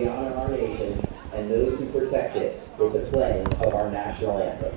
We honor our nation and those who protect it with the playing of our national anthem.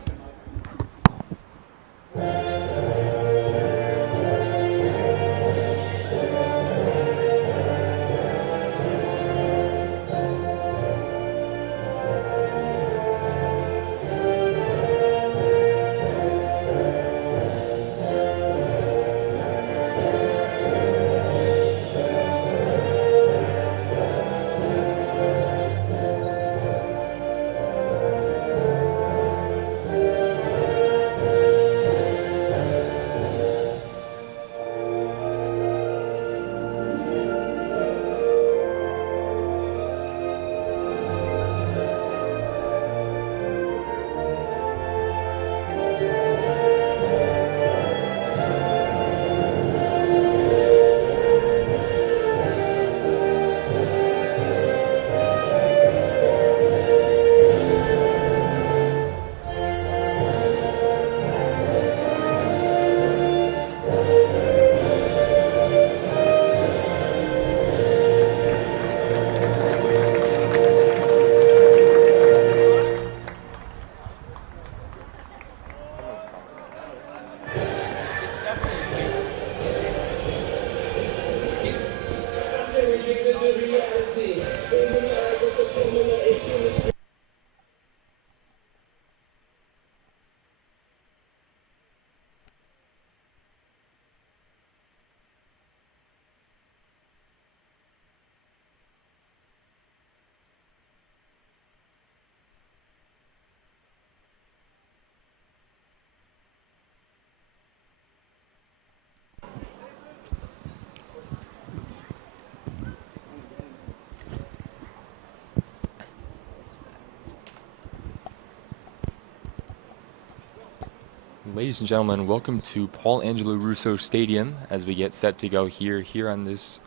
Ladies and gentlemen, welcome to Paul Angelo Russo Stadium as we get set to go here on this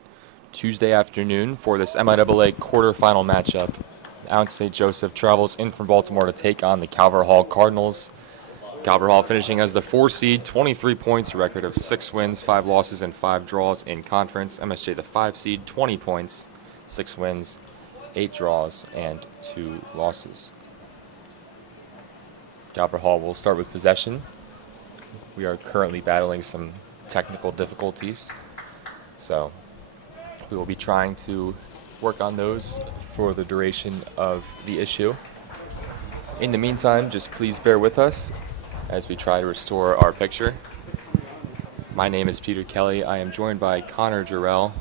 Tuesday afternoon for this MIAA quarterfinal matchup. Alex St. Joseph travels in from Baltimore to take on the Calvert Hall Cardinals. Calvert Hall finishing as the 4 seed, 23 points, a record of 6 wins, 5 losses, and 5 draws in conference. MSJ the 5 seed, 20 points, 6 wins, 8 draws, and 2 losses. Calvert Hall will start with possession. We are currently battling some technical difficulties, so we will be trying to work on those for the duration of the issue. In the meantime, just please bear with us as we try to restore our picture. My name is Peter Kelly. I am joined by Connor Jarrell.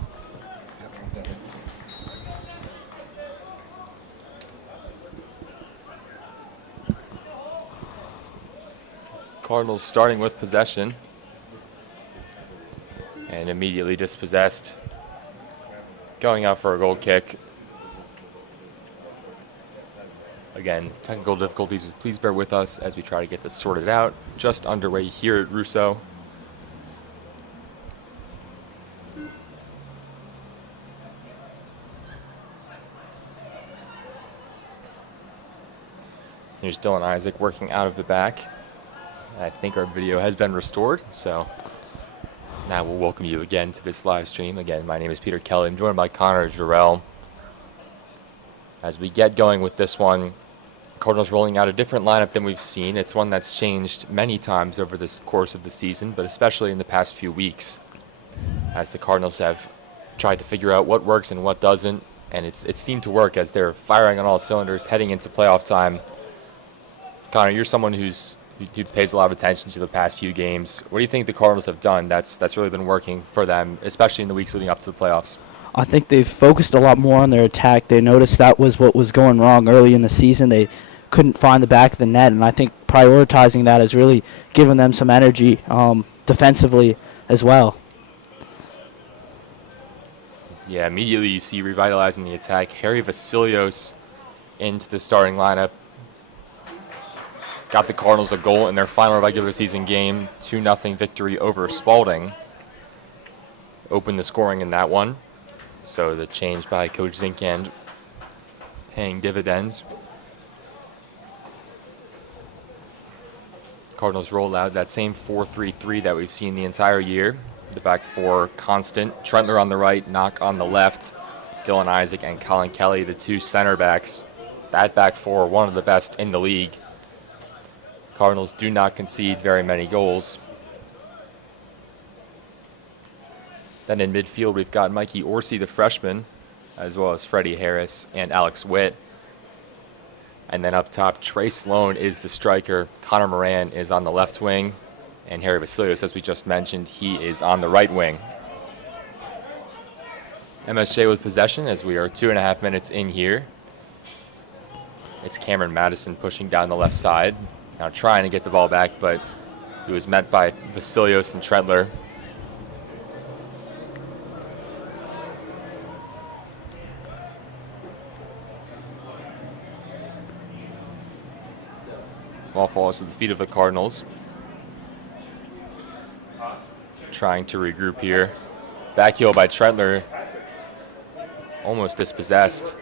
Cardinals starting with possession and immediately dispossessed, going out for a goal kick. Again, technical difficulties, please bear with us as we try to get this sorted out. Just underway here at Russo. Here's Dylan Isaac working out of the back. I think our video has been restored, so now we'll welcome you again to this live stream. Again, my name is Peter Kelly. I'm joined by Connor Jarrell. As we get going with this one, Cardinals rolling out a different lineup than we've seen. It's one that's changed many times over this course of the season, but especially in the past few weeks, as the Cardinals have tried to figure out what works and what doesn't, and it seemed to work as they're firing on all cylinders heading into playoff time. Connor, you're someone who pays a lot of attention to the past few games. What do you think the Cardinals have done that's really been working for them, especially in the weeks leading up to the playoffs? I think they've focused a lot more on their attack. They noticed that was what was going wrong early in the season. They couldn't find the back of the net, and I think prioritizing that has really given them some energy defensively as well. Yeah, immediately you see revitalizing the attack. Harry Vasilios into the starting lineup. Got the Cardinals a goal in their final regular season game, 2-0 victory over Spalding. Opened the scoring in that one. So the change by Coach Zinkand paying dividends. Cardinals roll out that same 4-3-3 that we've seen the entire year. The back four constant. Trentler on the right, Knock on the left. Dylan Isaac and Colin Kelly, the two center backs. That back four, one of the best in the league. Cardinals do not concede very many goals. Then in midfield, we've got Mikey Orsi, the freshman, as well as Freddie Harris and Alex Witt. And then up top, Trey Sloan is the striker. Connor Moran is on the left wing. And Harry Vasilios, as we just mentioned, he is on the right wing. MSJ with possession as we are 2.5 minutes in here. It's Cameron Madison pushing down the left side. Now trying to get the ball back, but he was met by Vasilios and Trentler. Ball falls to the feet of the Cardinals. Trying to regroup here. Backheel by Trentler. Almost dispossessed.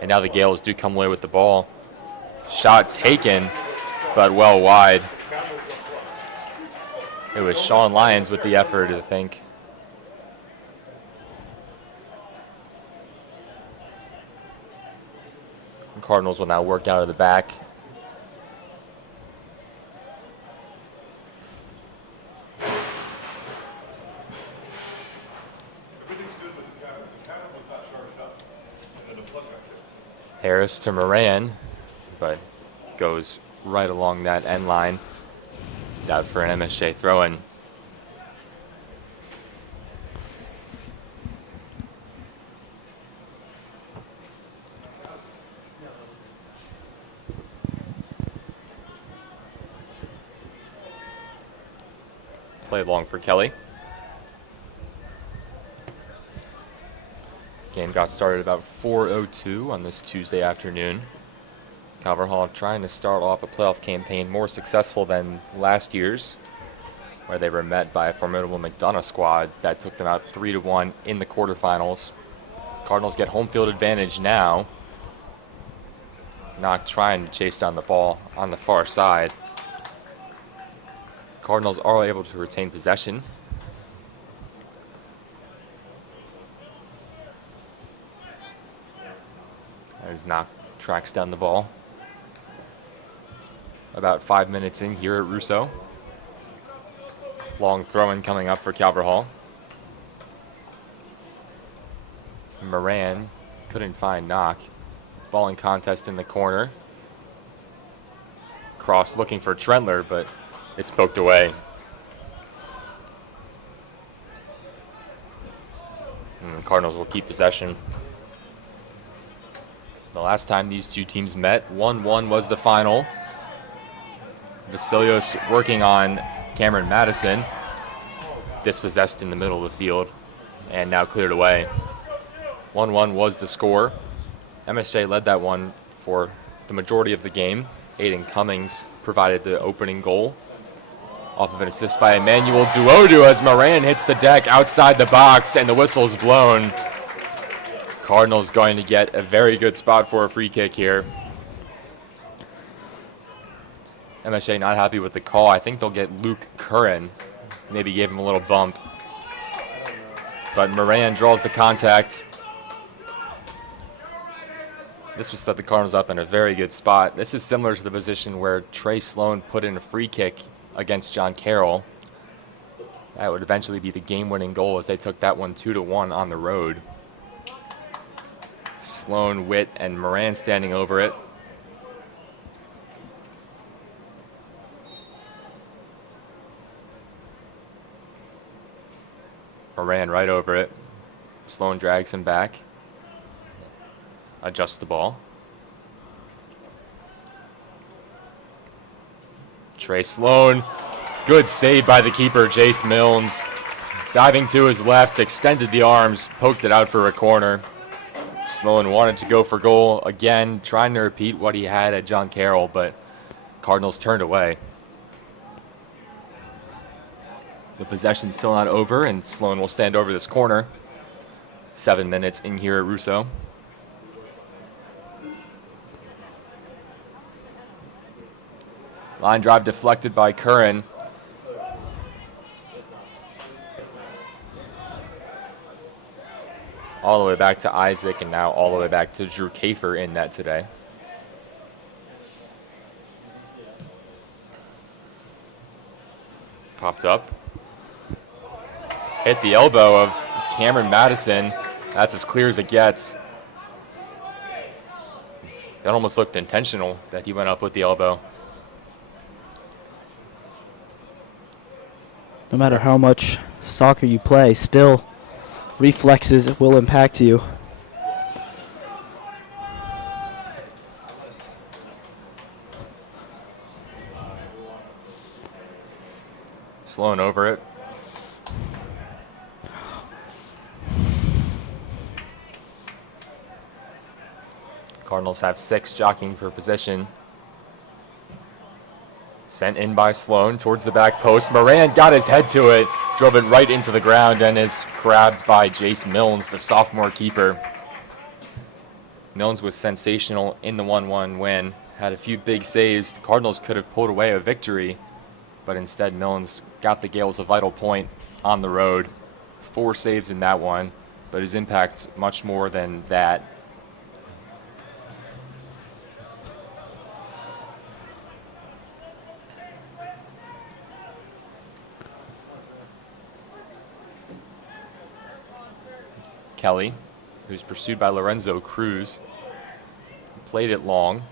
And now the Gales do come away with the ball. Shot taken, but well wide. It was Sean Lyons with the effort, I think. The Cardinals will now work out of the back. Harris to Moran, but goes right along that end line. Out for an MSJ throw-in. Play long for Kelly. Game got started about 4:02 on this Tuesday afternoon. Calvert Hall trying to start off a playoff campaign more successful than last year's, where they were met by a formidable McDonough squad that took them out 3-1 in the quarterfinals. Cardinals get home field advantage now. Not trying to chase down the ball on the far side. Cardinals are able to retain possession. As Knock tracks down the ball. About 5 minutes in here at Russo. Long throw-in coming up for Calvert Hall. Moran couldn't find Knock. Ball in contest in the corner. Cross looking for Trentler, but it's poked away. And the Cardinals will keep possession. The last time these two teams met, 1-1 was the final. Vasilios working on Cameron Madison. Dispossessed in the middle of the field and now cleared away. 1-1 was the score. MSJ led that one for the majority of the game. Aiden Cummings provided the opening goal off of an assist by Emmanuel Duodu as Moran hits the deck outside the box and the whistle's blown. Cardinals going to get a very good spot for a free kick here. MSJ not happy with the call. I think they'll get Luke Curran. Maybe gave him a little bump. But Moran draws the contact. This will set the Cardinals up in a very good spot. This is similar to the position where Trey Sloan put in a free kick against John Carroll. That would eventually be the game-winning goal as they took that one 2-1 on the road. Sloan, Witt, and Moran standing over it. Moran right over it. Sloan drags him back. Adjusts the ball. Trey Sloan. Good save by the keeper, Jace Milnes. Diving to his left, extended the arms, poked it out for a corner. Sloan wanted to go for goal again, trying to repeat what he had at John Carroll, but Cardinals turned away. The possession's still not over, and Sloan will stand over this corner. 7 minutes in here at Russo. Line drive deflected by Curran. all the way back to Isaac, and now all the way back to Drew Kafer in net today. Popped up. Hit the elbow of Cameron Madison. That's as clear as it gets. That almost looked intentional that he went up with the elbow. No matter how much soccer you play, still reflexes will impact you. Sloan over it. Cardinals have 6 jockeying for position. Sent in by Sloan towards the back post. Moran got his head to it, drove it right into the ground, and is grabbed by Jace Milnes, the sophomore keeper. Milnes was sensational in the 1-1 win. Had a few big saves. The Cardinals could have pulled away a victory, but instead Milnes got the Gales a vital point on the road. 4 saves in that one, but his impact much more than that. Kelly, who's pursued by Lorenzo Cruz, played it long.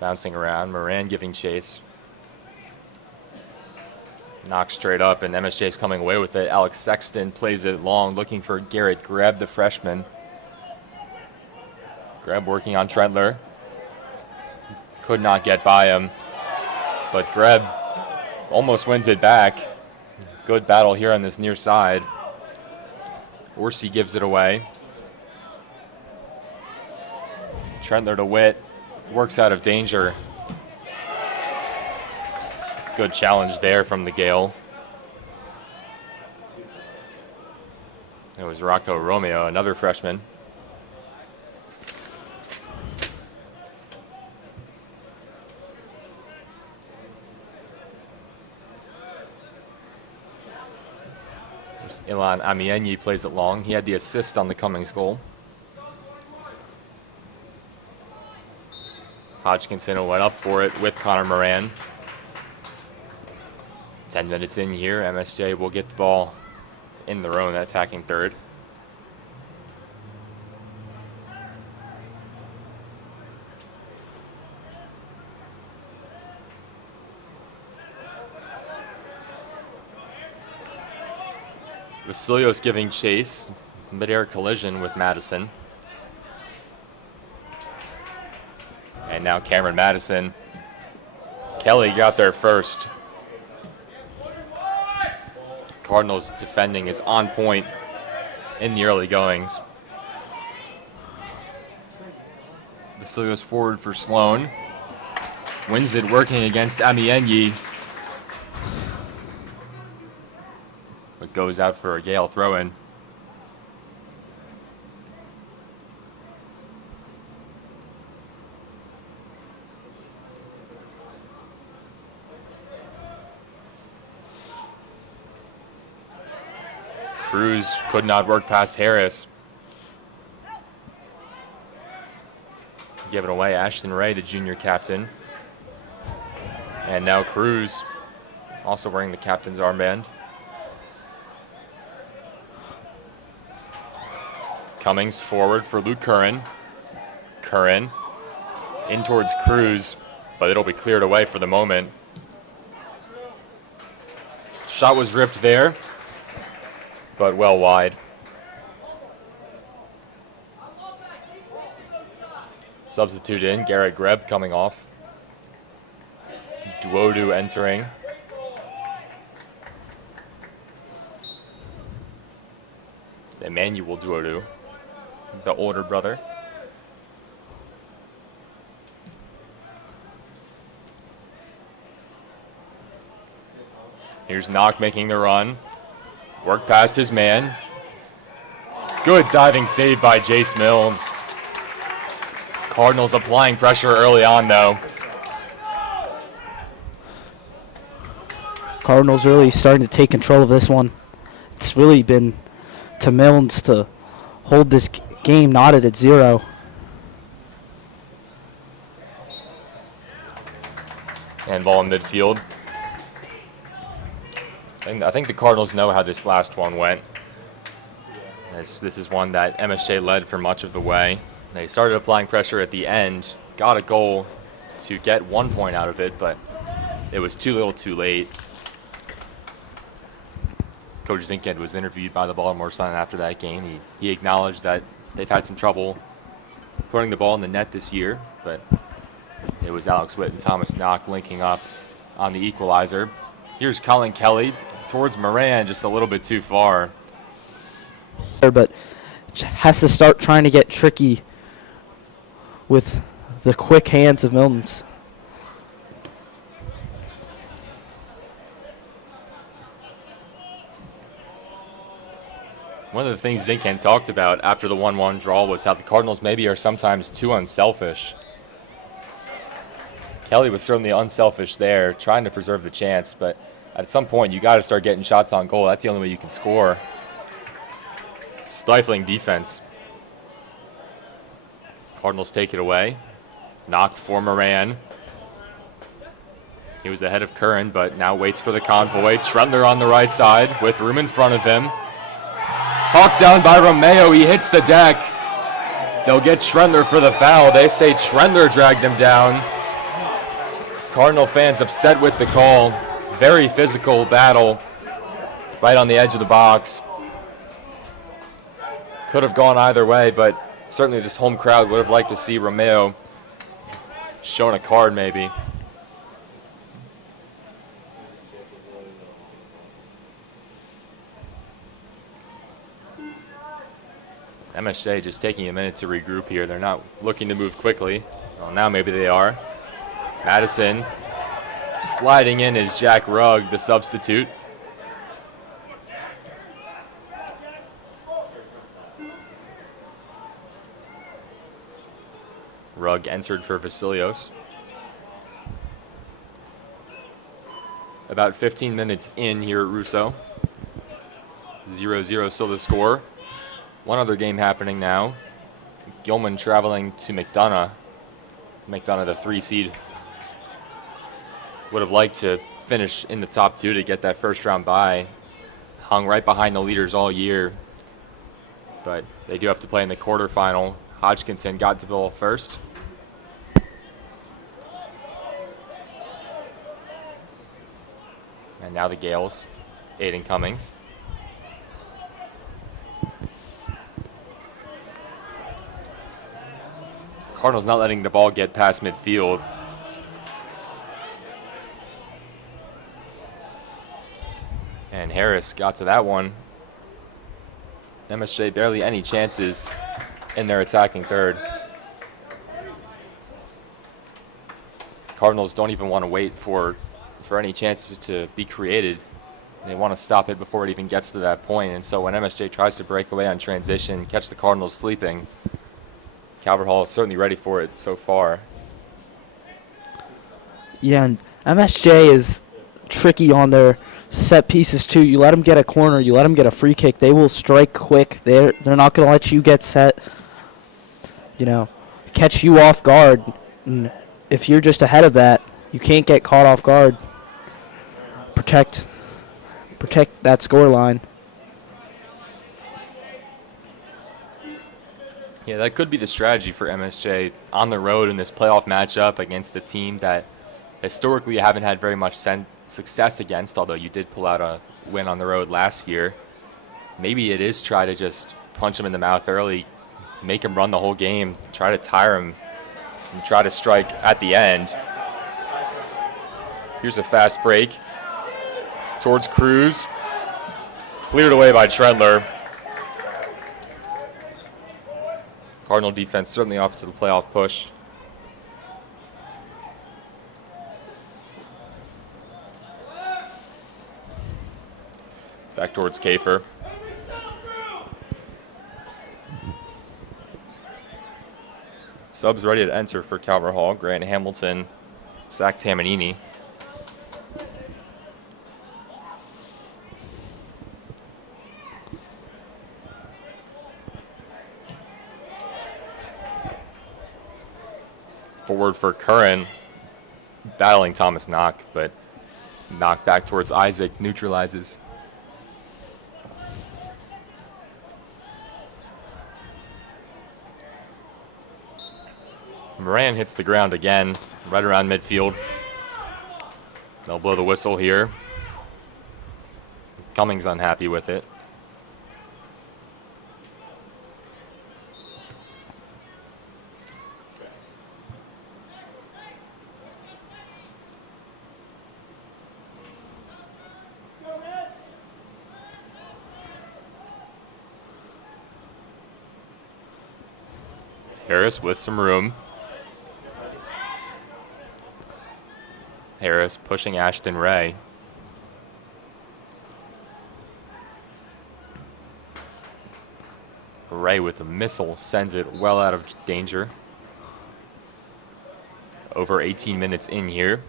Bouncing around, Moran giving chase. Knocked straight up, and MSJ is coming away with it. Alex Sexton plays it long, looking for Garrett Greb, the freshman. Greb working on Trentler. Could not get by him, but Greb almost wins it back. Good battle here on this near side. Orsi gives it away. Trentler to Witt. Works out of danger. Good challenge there from the Gale. It was Rocco Romeo, another freshman. Ilan Amienyi plays it long. He had the assist on the Cummings goal. Hodgkinson went up for it with Connor Moran. 10 minutes in here, MSJ will get the ball in their own attacking third. Vasilios giving chase, mid-air collision with Madison. And now Cameron Madison. Kelly got there first. Cardinals defending is on point in the early goings. Vasilios forward for Sloan. Wins it working against Amienyi. But goes out for a Gale throw-in. Cruz could not work past Harris. Give it away, Ashton Ray, the junior captain. And now Cruz, also wearing the captain's armband. Cummings forward for Luke Curran. Curran in towards Cruz, but it'll be cleared away for the moment. Shot was ripped there, but well wide. Substitute in, Garrett Greb coming off. Duodu entering. Emmanuel Duodu, the older brother. Here's Knock making the run. Work past his man. Good diving save by Jace Milnes. Cardinals applying pressure early on, though. Cardinals really starting to take control of this one. It's really been to Milnes to hold this game knotted at 0. And ball in midfield. I think the Cardinals know how this last one went. This is one that MSJ led for much of the way. They started applying pressure at the end, got a goal to get 1 point out of it, but it was too little too late. Coach Zinkend was interviewed by the Baltimore Sun after that game. He acknowledged that they've had some trouble putting the ball in the net this year, but it was Alex Witt and Thomas Knock linking up on the equalizer. Here's Colin Kelly towards Moran, just a little bit too far. But has to start trying to get tricky with the quick hands of Milnes. One of the things Zinkend talked about after the 1-1 draw was how the Cardinals maybe are sometimes too unselfish. Kelly was certainly unselfish there, trying to preserve the chance, but at some point you got to start getting shots on goal. That's the only way you can score. Stifling defense. Cardinals take it away. Knock for Moran. He was ahead of Curran, but now waits for the convoy. Trendler on the right side with room in front of him. Hawked down by Romeo. He hits the deck. They'll get Trendler for the foul. They say Trendler dragged him down. Cardinal fans upset with the call. Very physical battle right on the edge of the box. Could have gone either way, but certainly this home crowd would have liked to see Romeo shown a card maybe. MSJ just taking a minute to regroup here. They're not looking to move quickly. Well, now maybe they are. Madison sliding in is Jack Rugg, the substitute. Rugg entered for Vasilios. About 15 minutes in here at Russo. 0-0 still the score. One other game happening now. Gilman traveling to McDonough. McDonough, the 3 seed, would have liked to finish in the top 2 to get that first round bye. Hung right behind the leaders all year. But they do have to play in the quarterfinal. Hodgkinson got to ball first. And now the Gales, Aiden Cummings. Cardinals not letting the ball get past midfield. And Harris got to that one. MSJ barely any chances in their attacking third. Cardinals don't even want to wait for any chances to be created. They want to stop it before it even gets to that point. And so when MSJ tries to break away on transition, catch the Cardinals sleeping, Calvert Hall is certainly ready for it so far. Yeah, and MSJ is tricky on their set pieces too. You let them get a corner, you let them get a free kick, they will strike quick. They're not going to let you get set, catch you off guard. And if you're just ahead of that, you can't get caught off guard. Protect that score line. Yeah, that could be the strategy for MSJ on the road in this playoff matchup against a team that historically you haven't had very much success against, although you did pull out a win on the road last year. Maybe it is try to just punch him in the mouth early, make him run the whole game, try to tire him, and try to strike at the end. Here's a fast break towards Cruz. Cleared away by Trendler. Cardinal defense certainly off to the playoff push. Back towards Kafer. Subs ready to enter for Calvert Hall. Grant Hamilton, Zach Tamanini. forward for Curran, battling Thomas Knock, but knocked back towards Isaac, neutralizes. Moran hits the ground again, right around midfield. They'll blow the whistle here. Cummings unhappy with it. Harris with some room. Harris pushing Ashton Ray. Ray with a missile sends it well out of danger. Over 18 minutes in here.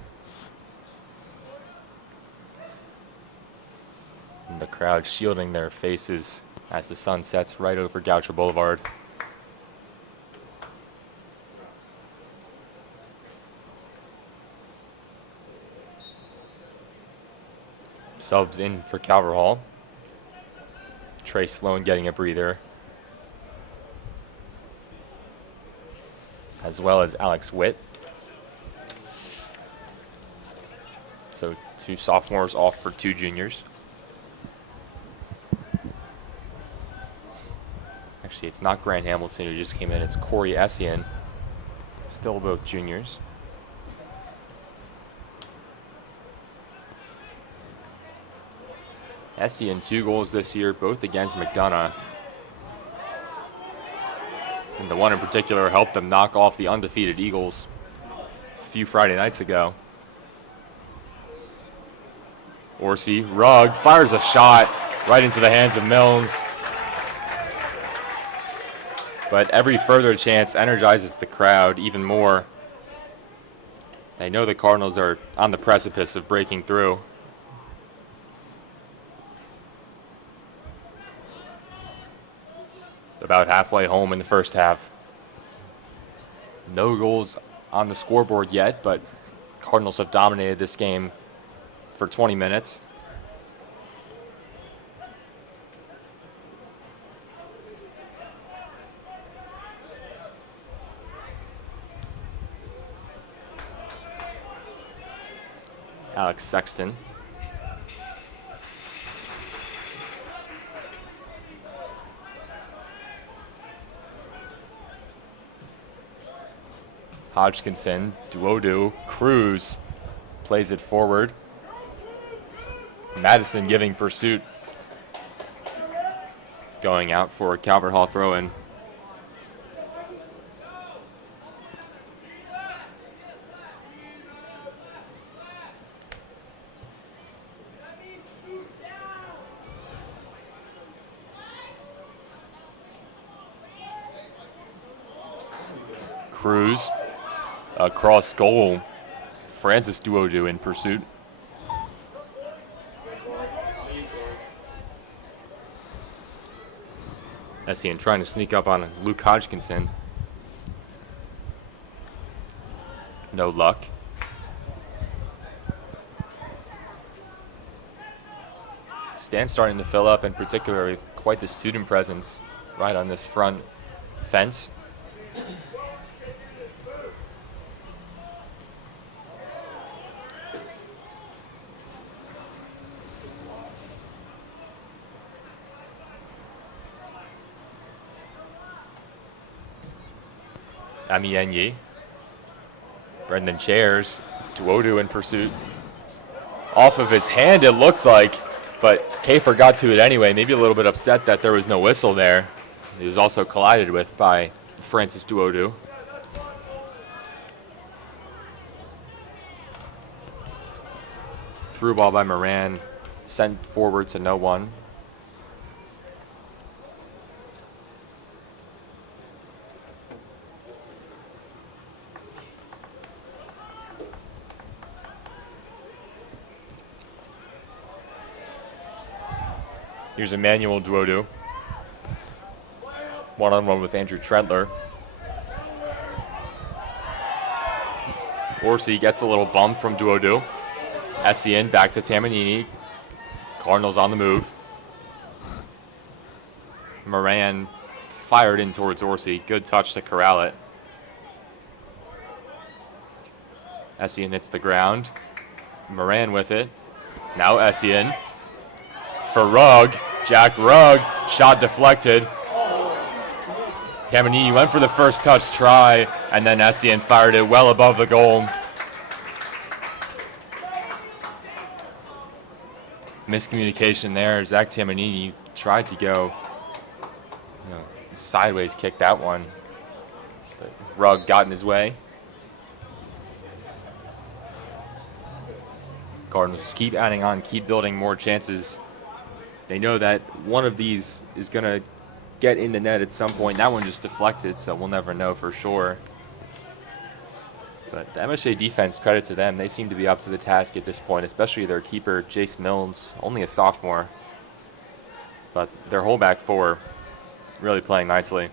And the crowd shielding their faces as the sun sets right over Goucher Boulevard. Subs in for Calvert Hall. Trey Sloan getting a breather, as well as Alex Witt. So 2 sophomores off for 2 juniors. Actually, it's not Grant Hamilton who just came in, it's Corey Essien. Still both juniors. Essien 2 goals this year, both against McDonough. And the one in particular helped them knock off the undefeated Eagles a few Friday nights ago. Orsi, Rugg, fires a shot right into the hands of Milnes. But every further chance energizes the crowd even more. They know the Cardinals are on the precipice of breaking through. About halfway home in the first half. No goals on the scoreboard yet, but Cardinals have dominated this game for 20 minutes. Alex Sexton. Hodgkinson, Duodu, Cruz plays it forward. Madison giving pursuit. Going out for a Calvert Hall throw-in. Cruz. Across goal, Francis Duodu in pursuit. Essien trying to sneak up on Luke Hodgkinson. No luck. Stand starting to fill up, in particular with quite the student presence right on this front fence. MIAA. Brendan Chairs. Duodu in pursuit. Off of his hand, it looked like, but Kafer got to it anyway. Maybe a little bit upset that there was no whistle there. He was also collided with by Francis Duodu. Through ball by Moran, sent forward to no one. Here's Emmanuel Duodu. One-on-one with Andrew Trentler. Horsey gets a little bump from Duodu. Essien back to Tamanini. Cardinals on the move. Moran fired in towards Horsey. Good touch to corral it. Essien hits the ground. Moran with it. Now Essien. For Rugg. Jack Rugg. Shot deflected. Tamanini went for the first touch try, and then Essien fired it well above the goal. Miscommunication there. Zach Tamanini tried to go sideways, kick that one, but Rugg got in his way. Cardinals keep adding on, keep building more chances. They know that one of these is going to get in the net at some point. That one just deflected, so we'll never know for sure. But the MSJ defense, credit to them. They seem to be up to the task at this point, especially their keeper, Jace Mills, only a sophomore. But their whole back four really playing nicely.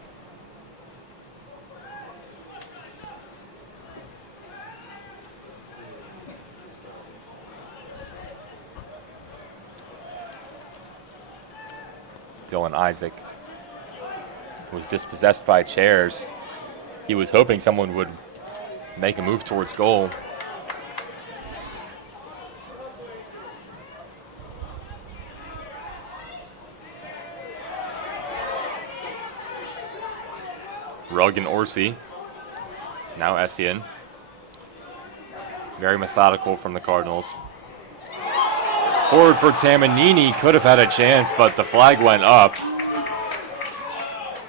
Dylan Isaac was dispossessed by chairs. He was hoping someone would make a move towards goal. Rugg and Orsi. Now Essien. Very methodical from the Cardinals. Forward for Tamanini. Could have had a chance, but the flag went up.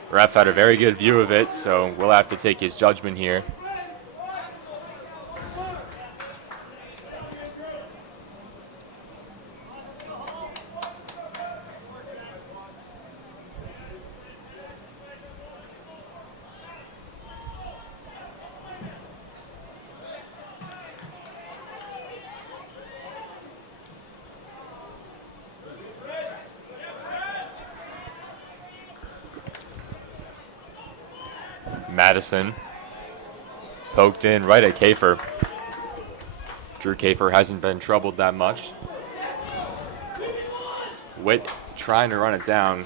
Ref had a very good view of it, so we'll have to take his judgment here. Madison poked in right at Kafer. Drew Kafer hasn't been troubled that much. Witt trying to run it down.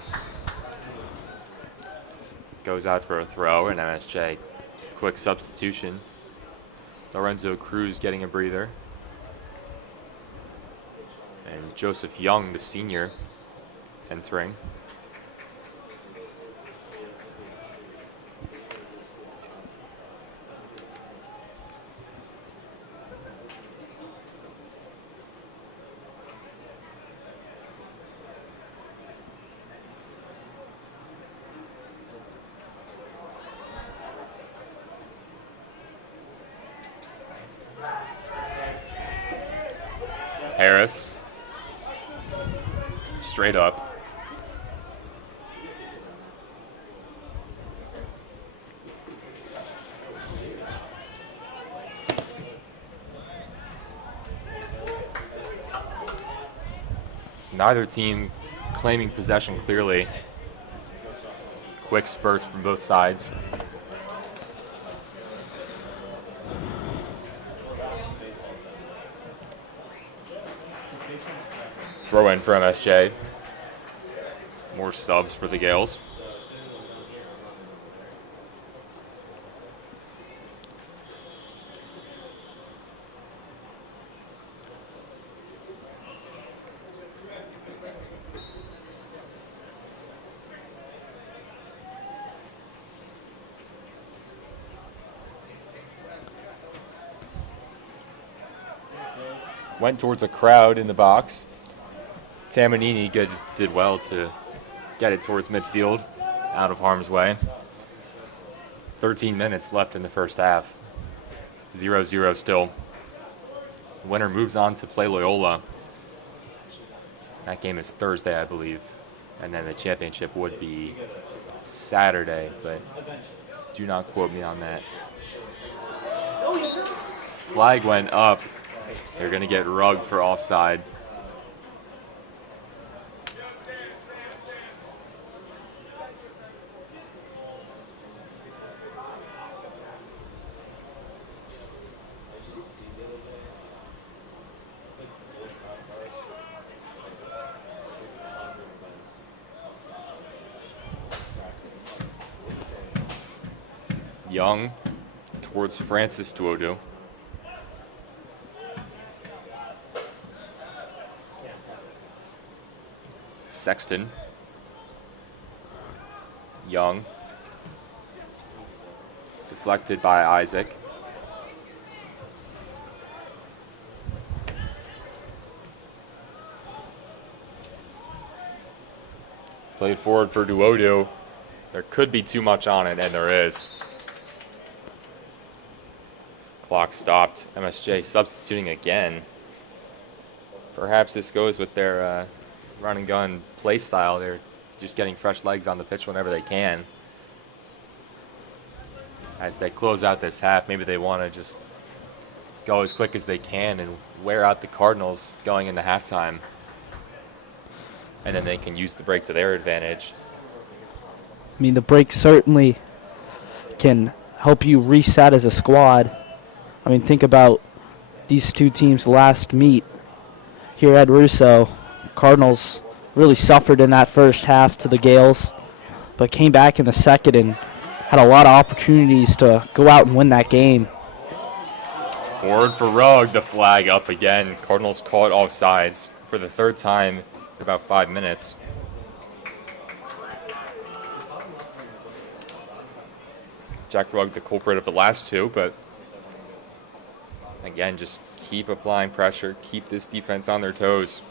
Goes out for a throw, and MSJ quick substitution. Lorenzo Cruz getting a breather. And Joseph Young, the senior, entering. Harris, straight up. Neither team claiming possession clearly. Quick spurts from both sides. Throw in for MSJ. More subs for the Gales. Went towards a crowd in the box. Tamanini did well to get it towards midfield, out of harm's way. 13 minutes left in the first half. 0-0 still. The winner moves on to play Loyola. That game is Thursday, I believe. And then the championship would be Saturday, but do not quote me on that. Flag went up. They're going to get Rugg for offside. Young towards Francis Duodo. Sexton. Young. Deflected by Isaac. Played forward for Duodo. There could be too much on it, and there is. Clock stopped. MSJ substituting again. Perhaps this goes with their run and gun play style. They're just getting fresh legs on the pitch whenever they can. As they close out this half, maybe they want to just go as quick as they can and wear out the Cardinals going into halftime. And then they can use the break to their advantage. I mean, the break certainly can help you reset as a squad. I mean, think about these two teams' last meet here at Russo. Cardinals really suffered in that first half to the Gales, but came back in the second and had a lot of opportunities to go out and win that game. Forward for Rugg, the flag up again. Cardinals call it offsides for the third time in about 5 minutes. Jack Rugg, the culprit of the last two, but again, just keep applying pressure, keep this defense on their toes.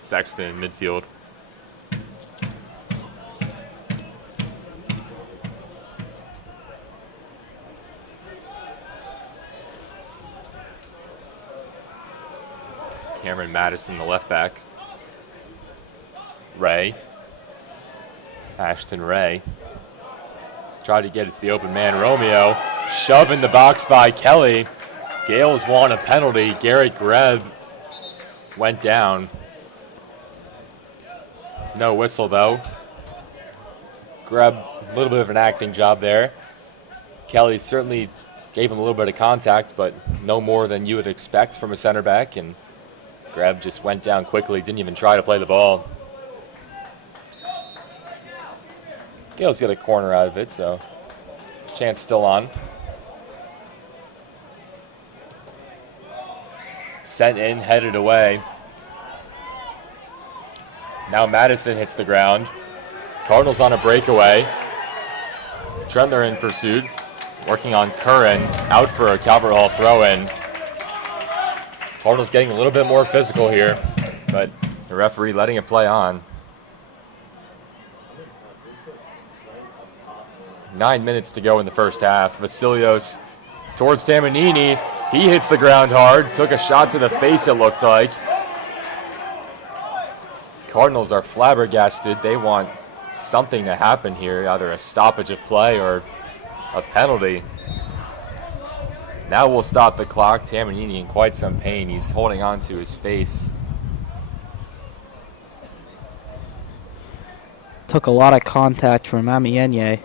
Sexton in midfield. Cameron Madison, the left back. Ray. Ashton Ray. Tried to get it to the open man, Romeo. Shove in the box by Kelly. Gales want a penalty. Garrett Greb went down. No whistle, though. Greb, a little bit of an acting job there. Kelly certainly gave him a little bit of contact, but no more than you would expect from a center back, and Greb just went down quickly, didn't even try to play the ball. Gales got a corner out of it, so chance still on. Sent in, headed away. Now Madison hits the ground. Cardinals on a breakaway. Trentler in pursuit. Working on Curran. Out for a Calvert Hall throw-in. Cardinals getting a little bit more physical here, but the referee letting it play on. 9 minutes to go in the first half. Vasilios towards Tamanini. He hits the ground hard. Took a shot to the face, it looked like. Cardinals are flabbergasted. They want something to happen here, either a stoppage of play or a penalty. Now we'll stop the clock. Tamanini in quite some pain. He's holding on to his face. Took a lot of contact from MIAA.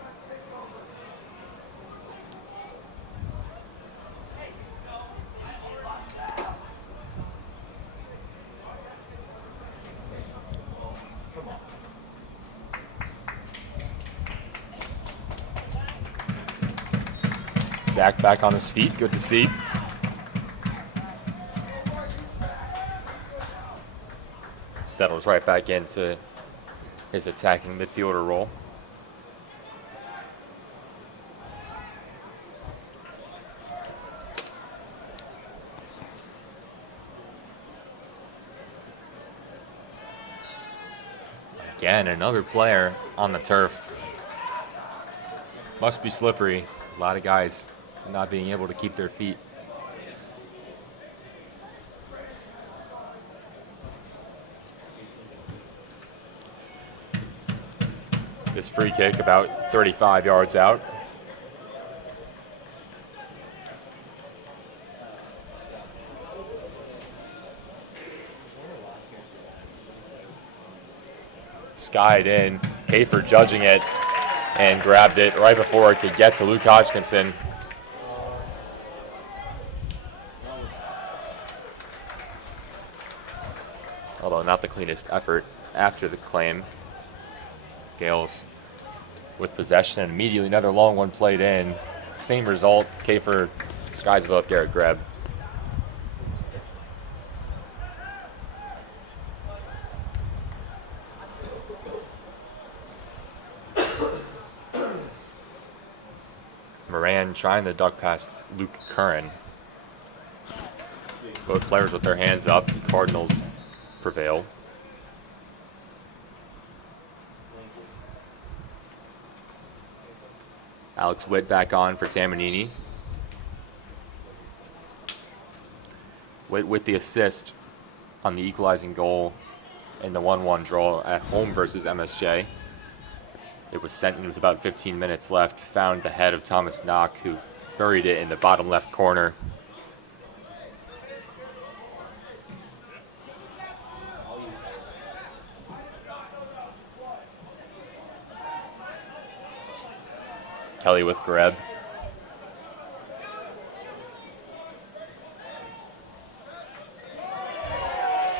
Zach back on his feet. Good to see. Settles right back into his attacking midfielder role. Again, another player on the turf. Must be slippery. A lot of guys not being able to keep their feet. This free kick about 35 yards out. Skied in. Kafer judging it. and grabbed it right before it could get to Luke Hodgkinson. Although not the cleanest effort after the claim. Gales with possession and immediately another long one played in. Same result, Kafer skies above Garrett Greb. Moran trying to duck past Luke Curran. Both players with their hands up. Cardinals prevail. Alex Witt back on for Tamanini. Witt with the assist on the equalizing goal in the 1-1 draw at home versus MSJ. It was sent in with about 15 minutes left. Found the head of Thomas Knock, who buried it in the bottom left corner. Kelly with Greb.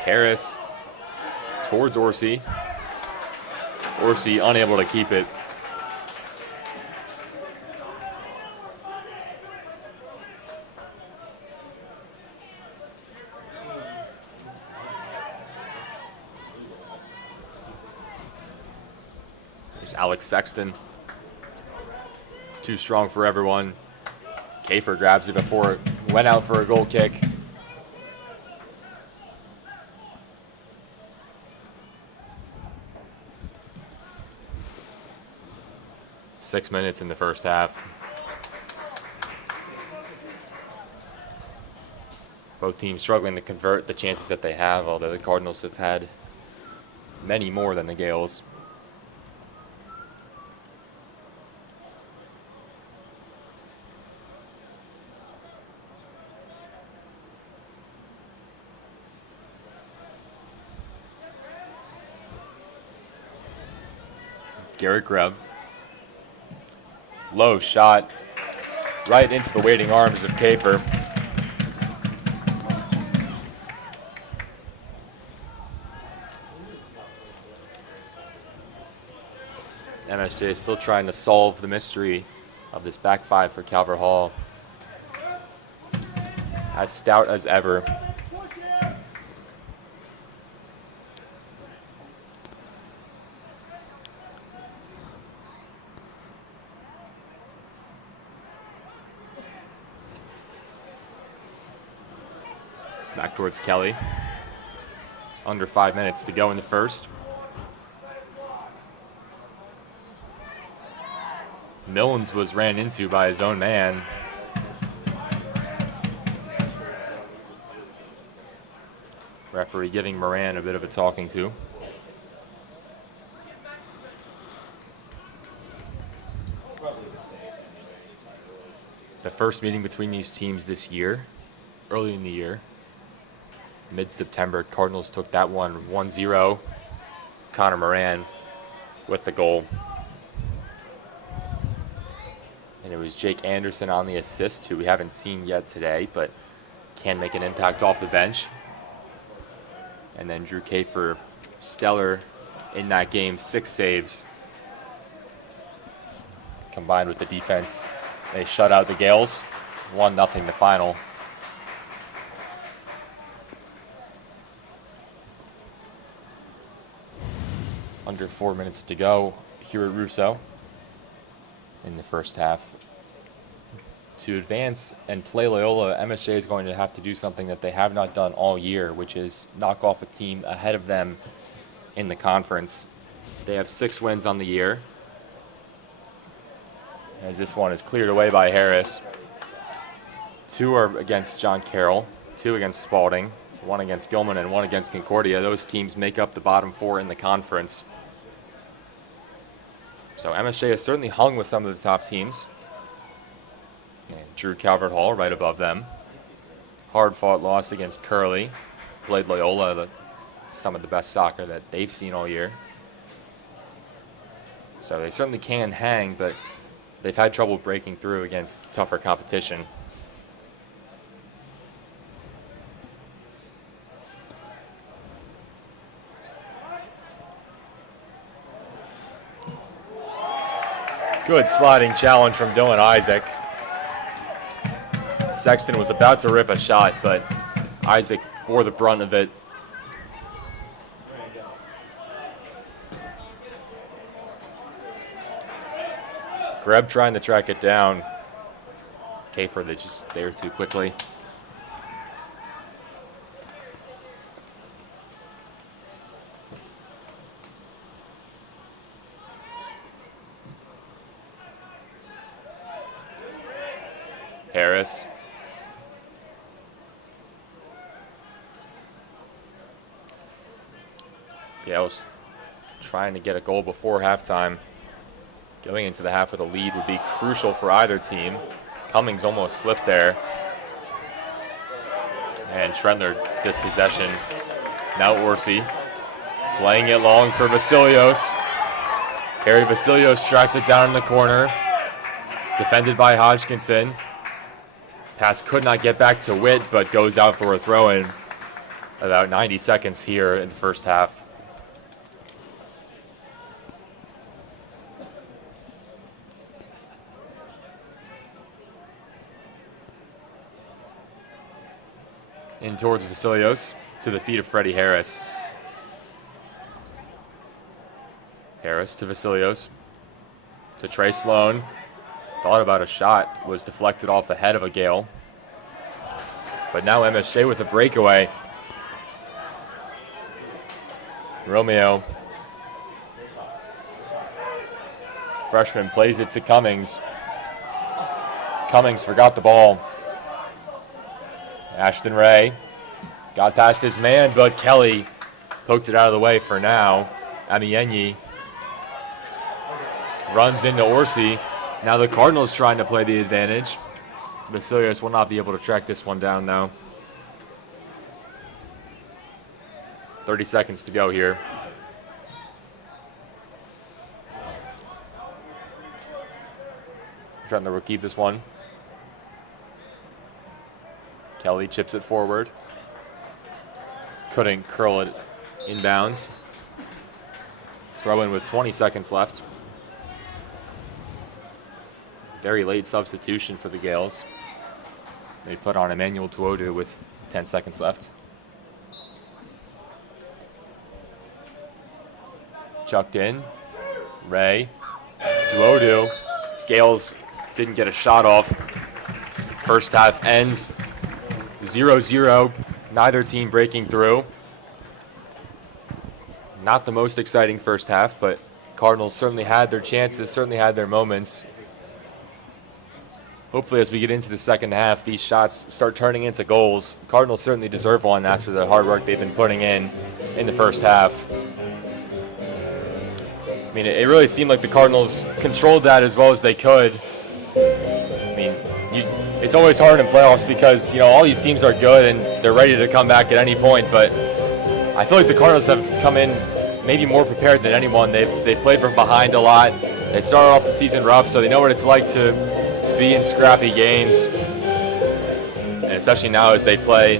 Harris towards Orsi. Orsi unable to keep it. There's Alex Sexton. Too strong for everyone. Kafer grabs it before it went out for a goal kick. Six minutes in the first half. Both teams struggling to convert the chances that they have, although the Cardinals have had many more than the Gales. Garrett Greb. Low shot right into the waiting arms of Kafer. MSJ is still trying to solve the mystery of this back five for Calvert Hall. As stout as ever. Back towards Kelly. Under 5 minutes to go in the first. Millens was ran into by his own man. Referee giving Moran a bit of a talking to. The first meeting between these teams this year, early in the year. Mid-September, Cardinals took that one 1-0. Connor Moran with the goal. And it was Jake Anderson on the assist, who we haven't seen yet today, but can make an impact off the bench. And then Drew Kafer, stellar in that game, 6 saves. Combined with the defense, they shut out the Gales. 1-0 the final. Under 4 minutes to go here at Russo in the first half. To advance and play Loyola, MSJ is going to have to do something that they have not done all year, which is knock off a team ahead of them in the conference. They have 6 wins on the year, as this one is cleared away by Harris. 2 are against John Carroll, 2 against Spalding, 1 against Gilman, and 1 against Concordia. Those teams make up the bottom 4 in the conference. So MSJ has certainly hung with some of the top teams. And Drew Calvert Hall right above them. Hard-fought loss against Curley. Played Loyola, some of the best soccer that they've seen all year. So they certainly can hang, but they've had trouble breaking through against tougher competition. Good sliding challenge from Dylan Isaac. Sexton was about to rip a shot, but Isaac bore the brunt of it. Greb trying to track it down. Kafer, they just there too quickly. Harris. Gales trying to get a goal before halftime. Going into the half with a lead would be crucial for either team. Cummings almost slipped there. And Trentler dispossession. Now Orsi playing it long for Vasilios. Harry Vasilios tracks it down in the corner. Defended by Hodgkinson. Pass could not get back to Witt, but goes out for a throw-in. About 90 seconds here in the first half. In towards Vasilios, to the feet of Freddie Harris. Harris to Vasilios, to Trey Sloan. Thought about a shot, was deflected off the head of a Gale. But now MSJ with a breakaway. Romeo. Freshman plays it to Cummings. Cummings forgot the ball. Ashton Ray got past his man, but Kelly poked it out of the way for now. Amienyi runs into Orsi. Now the Cardinals trying to play the advantage. Vasilios will not be able to track this one down, though. 30 seconds to go here. Trentler will keep this one. Kelly chips it forward. Couldn't curl it inbounds. Throw in with 20 seconds left. Very late substitution for the Gales. They put on Emmanuel Tuodu with 10 seconds left. Chucked in. Ray. Tuodu. Gales didn't get a shot off. First half ends 0-0. Neither team breaking through. Not the most exciting first half, but Cardinals certainly had their chances, certainly had their moments. Hopefully as we get into the second half, these shots start turning into goals. Cardinals certainly deserve one after the hard work they've been putting in the first half. I mean, it really seemed like the Cardinals controlled that as well as they could. I mean, it's always hard in playoffs because, you know, all these teams are good and they're ready to come back at any point, but I feel like the Cardinals have come in maybe more prepared than anyone. They've played from behind a lot. They started off the season rough, so they know what it's like to be in scrappy games, and especially now as they play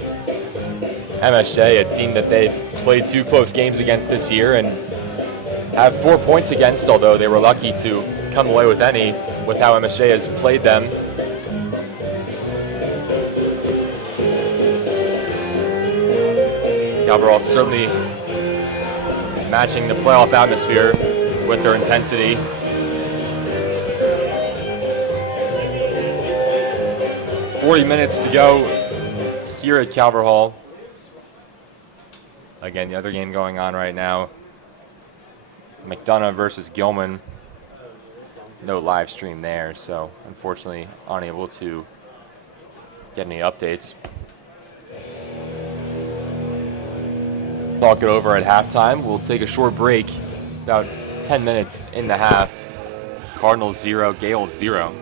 MSJ, a team that they've played 2 close games against this year and have 4 points against, although they were lucky to come away with any with how MSJ has played them. Calvert Hall certainly matching the playoff atmosphere with their intensity. "40 minutes to go here at Calvert Hall." Again, the other game going on right now, McDonough versus Gilman. No live stream there, so unfortunately unable to get any updates. Talk it over at halftime. We'll take a short break, about 10 minutes in the half. Cardinals 0, Gales 0.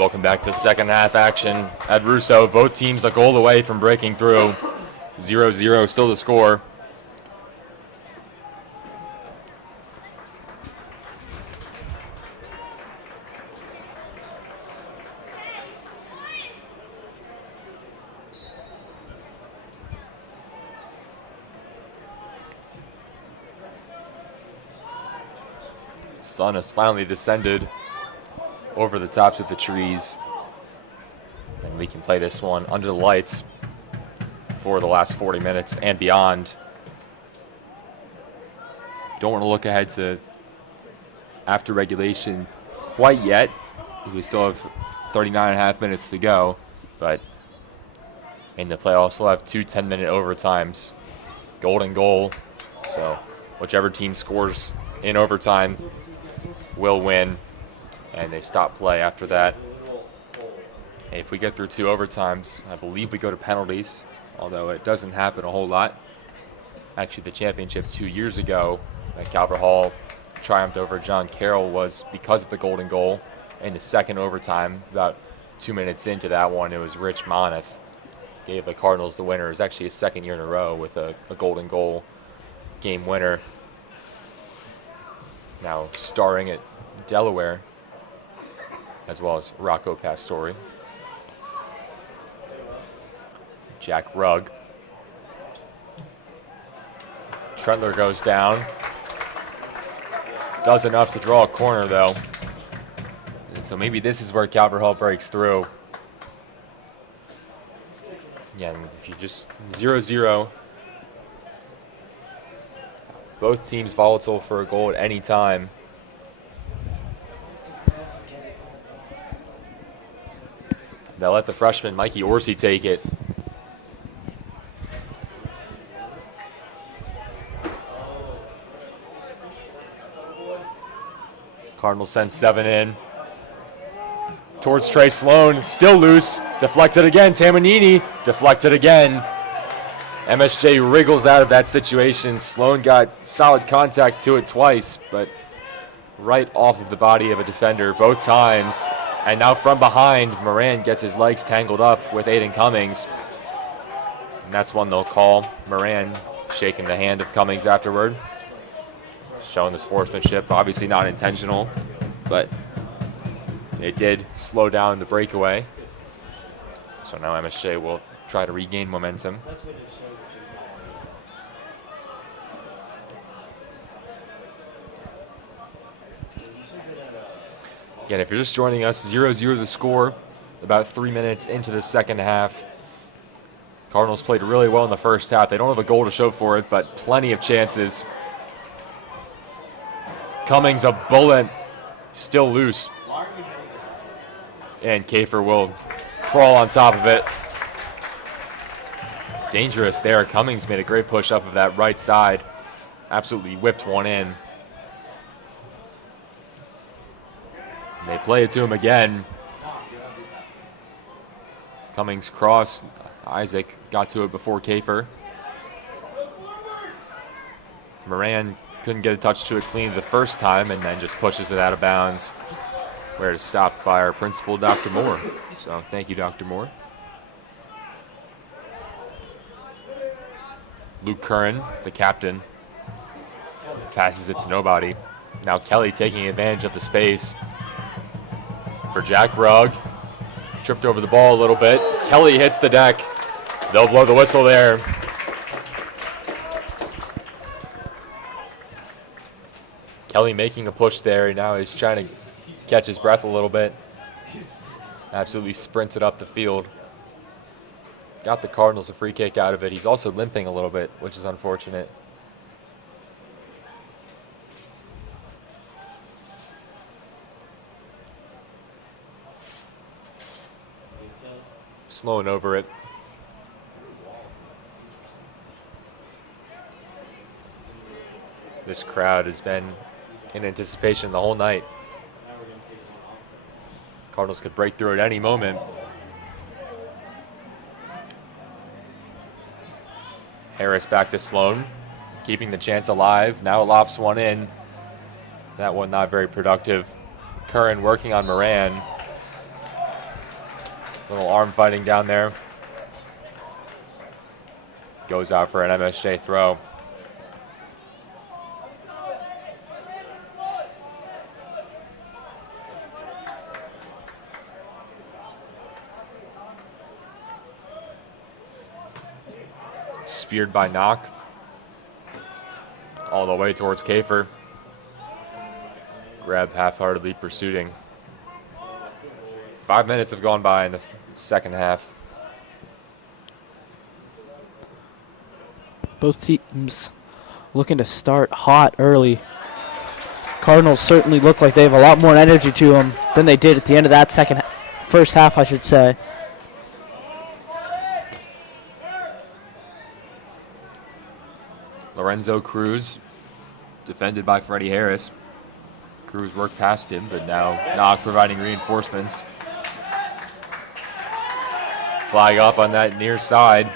Welcome back to second half action at Russo. Both teams a goal away from breaking through. 0-0 still the score. Sun has finally descended over the tops of the trees, and we can play this one under the lights for the last 40 minutes and beyond. Don't want to look ahead to after regulation quite yet. We still have 39.5 minutes to go, but in the playoffs we'll have 2 10-minute overtimes, golden goal, so whichever team scores in overtime will win, and they stop play after that. If we get through 2 overtimes, I believe we go to penalties, although it doesn't happen a whole lot. Actually, the championship 2 years ago at Calvert Hall triumphed over John Carroll was because of the golden goal in the second overtime. About 2 minutes into that one, it was Rich Moneth gave the Cardinals the winner. It was actually his second year in a row with a golden goal game winner. Now starring at Delaware, as well as Rocco Pastore. Jack Rugg. Trentler goes down. Does enough to draw a corner, though. And so maybe this is where Calvert Hall breaks through. Again, if you just 0-0, both teams volatile for a goal at any time. They'll let the freshman Mikey Orsi take it. Cardinals send 7 in. Towards Trey Sloan, still loose. Deflected again, Tamanini. Deflected again. MSJ wriggles out of that situation. Sloan got solid contact to it twice, but right off of the body of a defender both times. And now from behind, Moran gets his legs tangled up with Aiden Cummings. And that's one they'll call. Moran shaking the hand of Cummings afterward, showing the sportsmanship. Obviously not intentional, but it did slow down the breakaway. So now MSJ will try to regain momentum. Again, if you're just joining us, 0-0 the score, about 3 minutes into the second half. Cardinals played really well in the first half. They don't have a goal to show for it, but plenty of chances. Cummings, a bullet, still loose. And Kafer will crawl on top of it. Dangerous there. Cummings made a great push up of that right side. Absolutely whipped one in. They play it to him again. Cummings cross. Isaac got to it before Kafer. Moran couldn't get a touch to it clean the first time and then just pushes it out of bounds, where it's stopped by our principal, Dr. Moore. So thank you, Dr. Moore. Luke Curran, the captain, passes it to nobody. Now Kelly taking advantage of the space for Jack Rugg. Tripped over the ball a little bit. Kelly hits the deck. They'll blow the whistle there. Kelly making a push there. Now he's trying to catch his breath a little bit. Absolutely sprinted up the field. Got the Cardinals a free kick out of it. He's also limping a little bit, which is unfortunate. Slowing over it. This crowd has been in anticipation the whole night. Cardinals could break through at any moment. Harris back to Sloan, keeping the chance alive. Now lofts one in. That one not very productive. Curran working on Moran. Little arm fighting down there. Goes out for an MSJ throw. Speared by Knock. All the way towards Kafer. Grab half-heartedly pursuing. 5 minutes have gone by in the second half. Both teams looking to start hot early. Cardinals certainly look like they have a lot more energy to them than they did at the end of that first half, I should say. Lorenzo Cruz, defended by Freddie Harris. Cruz worked past him, but now Knock providing reinforcements. Flag up on that near side.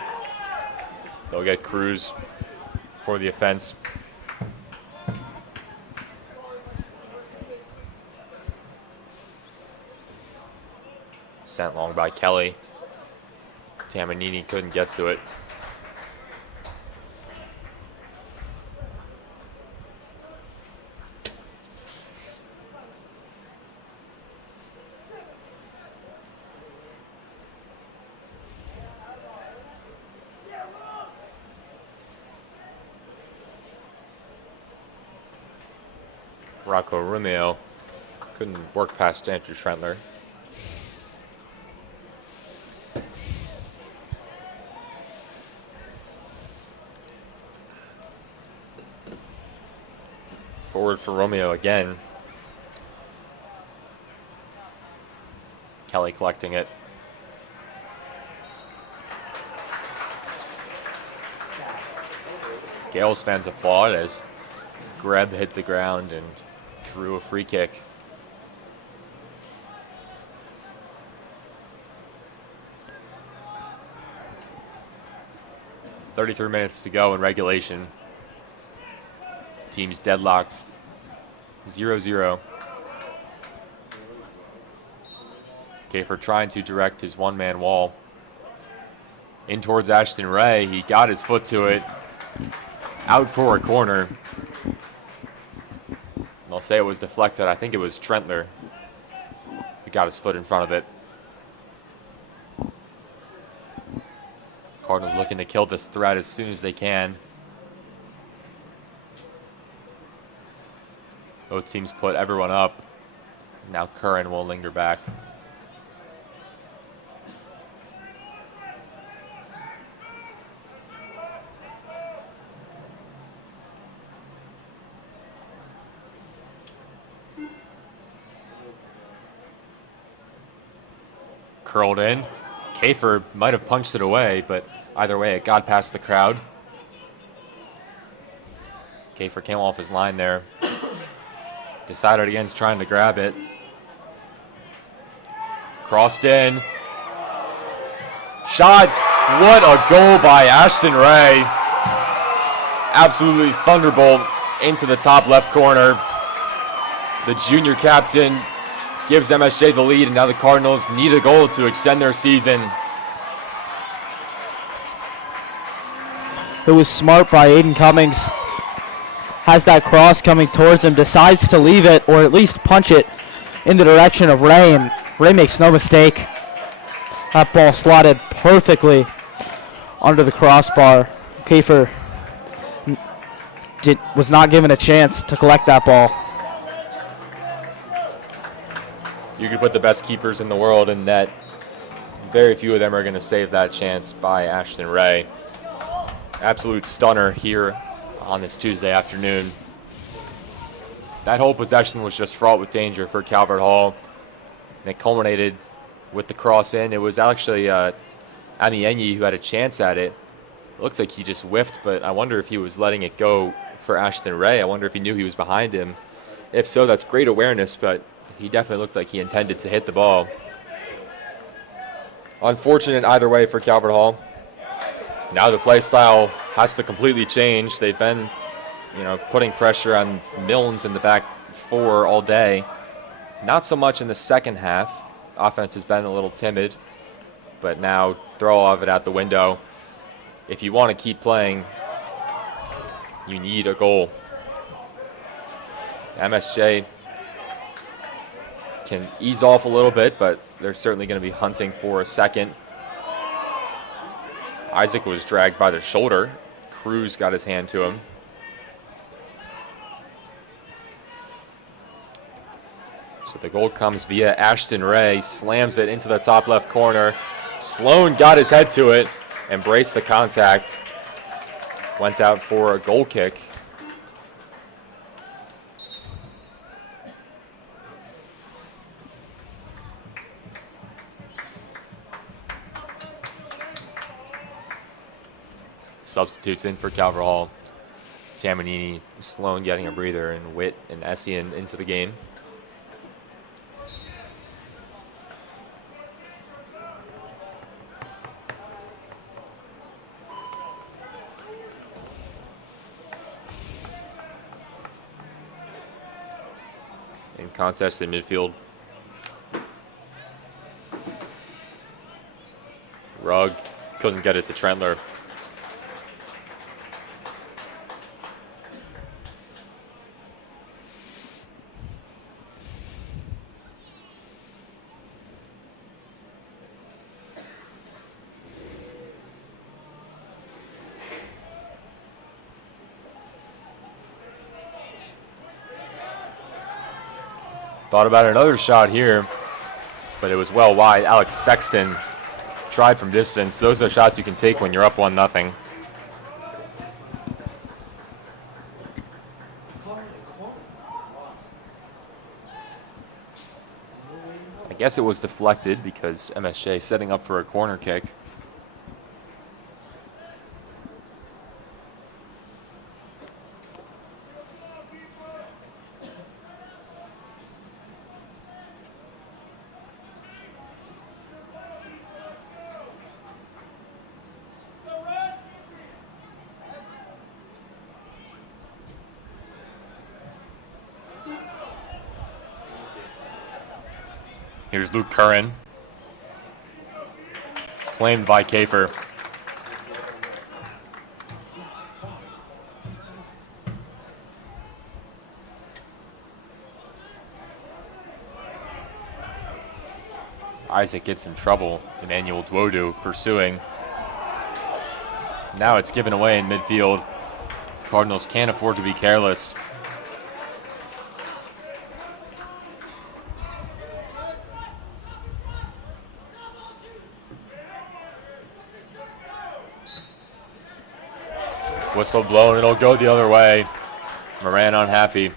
They'll get Cruz for the offense. Sent long by Kelly. Tamanini couldn't get to it. Rocco Romeo couldn't work past Andrew Trentler. Forward for Romeo again. Kelly collecting it. Gales fans applaud as Greb hit the ground and drew a free kick. .33 minutes to go in regulation. Teams deadlocked 0-0. Kafer trying to direct his one-man wall in towards Ashton Ray. He got his foot to it. Out for a corner. I'll say it was deflected. I think it was Trentler who got his foot in front of it. Cardinals looking to kill this threat as soon as they can. Both teams put everyone up. Now Curran will linger back. Curled in. Kafer might have punched it away, but either way, it got past the crowd. Kafer came off his line there. Decided against trying to grab it. Crossed in. Shot. What a goal by Ashton Ray. Absolutely thunderbolt into the top left corner. The junior captain gives MSJ the lead, and now the Cardinals need a goal to extend their season. It was smart by Aiden Cummings. Has that cross coming towards him, decides to leave it, or at least punch it in the direction of Ray, and Ray makes no mistake. That ball slotted perfectly under the crossbar. Kafer was not given a chance to collect that ball. You could put the best keepers in the world in net. Very few of them are going to save that chance by Ashton Ray. Absolute stunner here on this Tuesday afternoon. That whole possession was just fraught with danger for Calvert Hall. And it culminated with the cross in. It was actually Anienyi who had a chance at it. It looks like he just whiffed, but I wonder if he was letting it go for Ashton Ray. I wonder if he knew he was behind him. If so, that's great awareness, but he definitely looked like he intended to hit the ball. Unfortunate either way for Calvert Hall. Now the play style has to completely change. They've been, putting pressure on Milnes in the back four all day. Not so much in the second half. Offense has been a little timid. but now throw all of it out the window. If you want to keep playing, you need a goal. MSJ can ease off a little bit, but they're certainly going to be hunting for a second. Isaac was dragged by the shoulder. Cruz got his hand to him. So the goal comes via Ashton Ray, slams it into the top left corner. Sloan got his head to it and braced the contact. Went out for a goal kick. Substitutes in for Calvert Hall. Tamanini, Sloan getting a breather, and Witt and Essien into the game. In contest in midfield. Rugg couldn't get it to Trentler. Thought about another shot here, but it was well wide. Alex Sexton tried from distance. Those are shots you can take when you're up 1-0. I guess it was deflected because MSJ setting up for a corner kick. Here's Luke Curran. Claimed by Kafer. Isaac gets in trouble. Emmanuel Dwodu pursuing. Now it's given away in midfield. Cardinals can't afford to be careless. Whistle blown, it'll go the other way. Moran unhappy.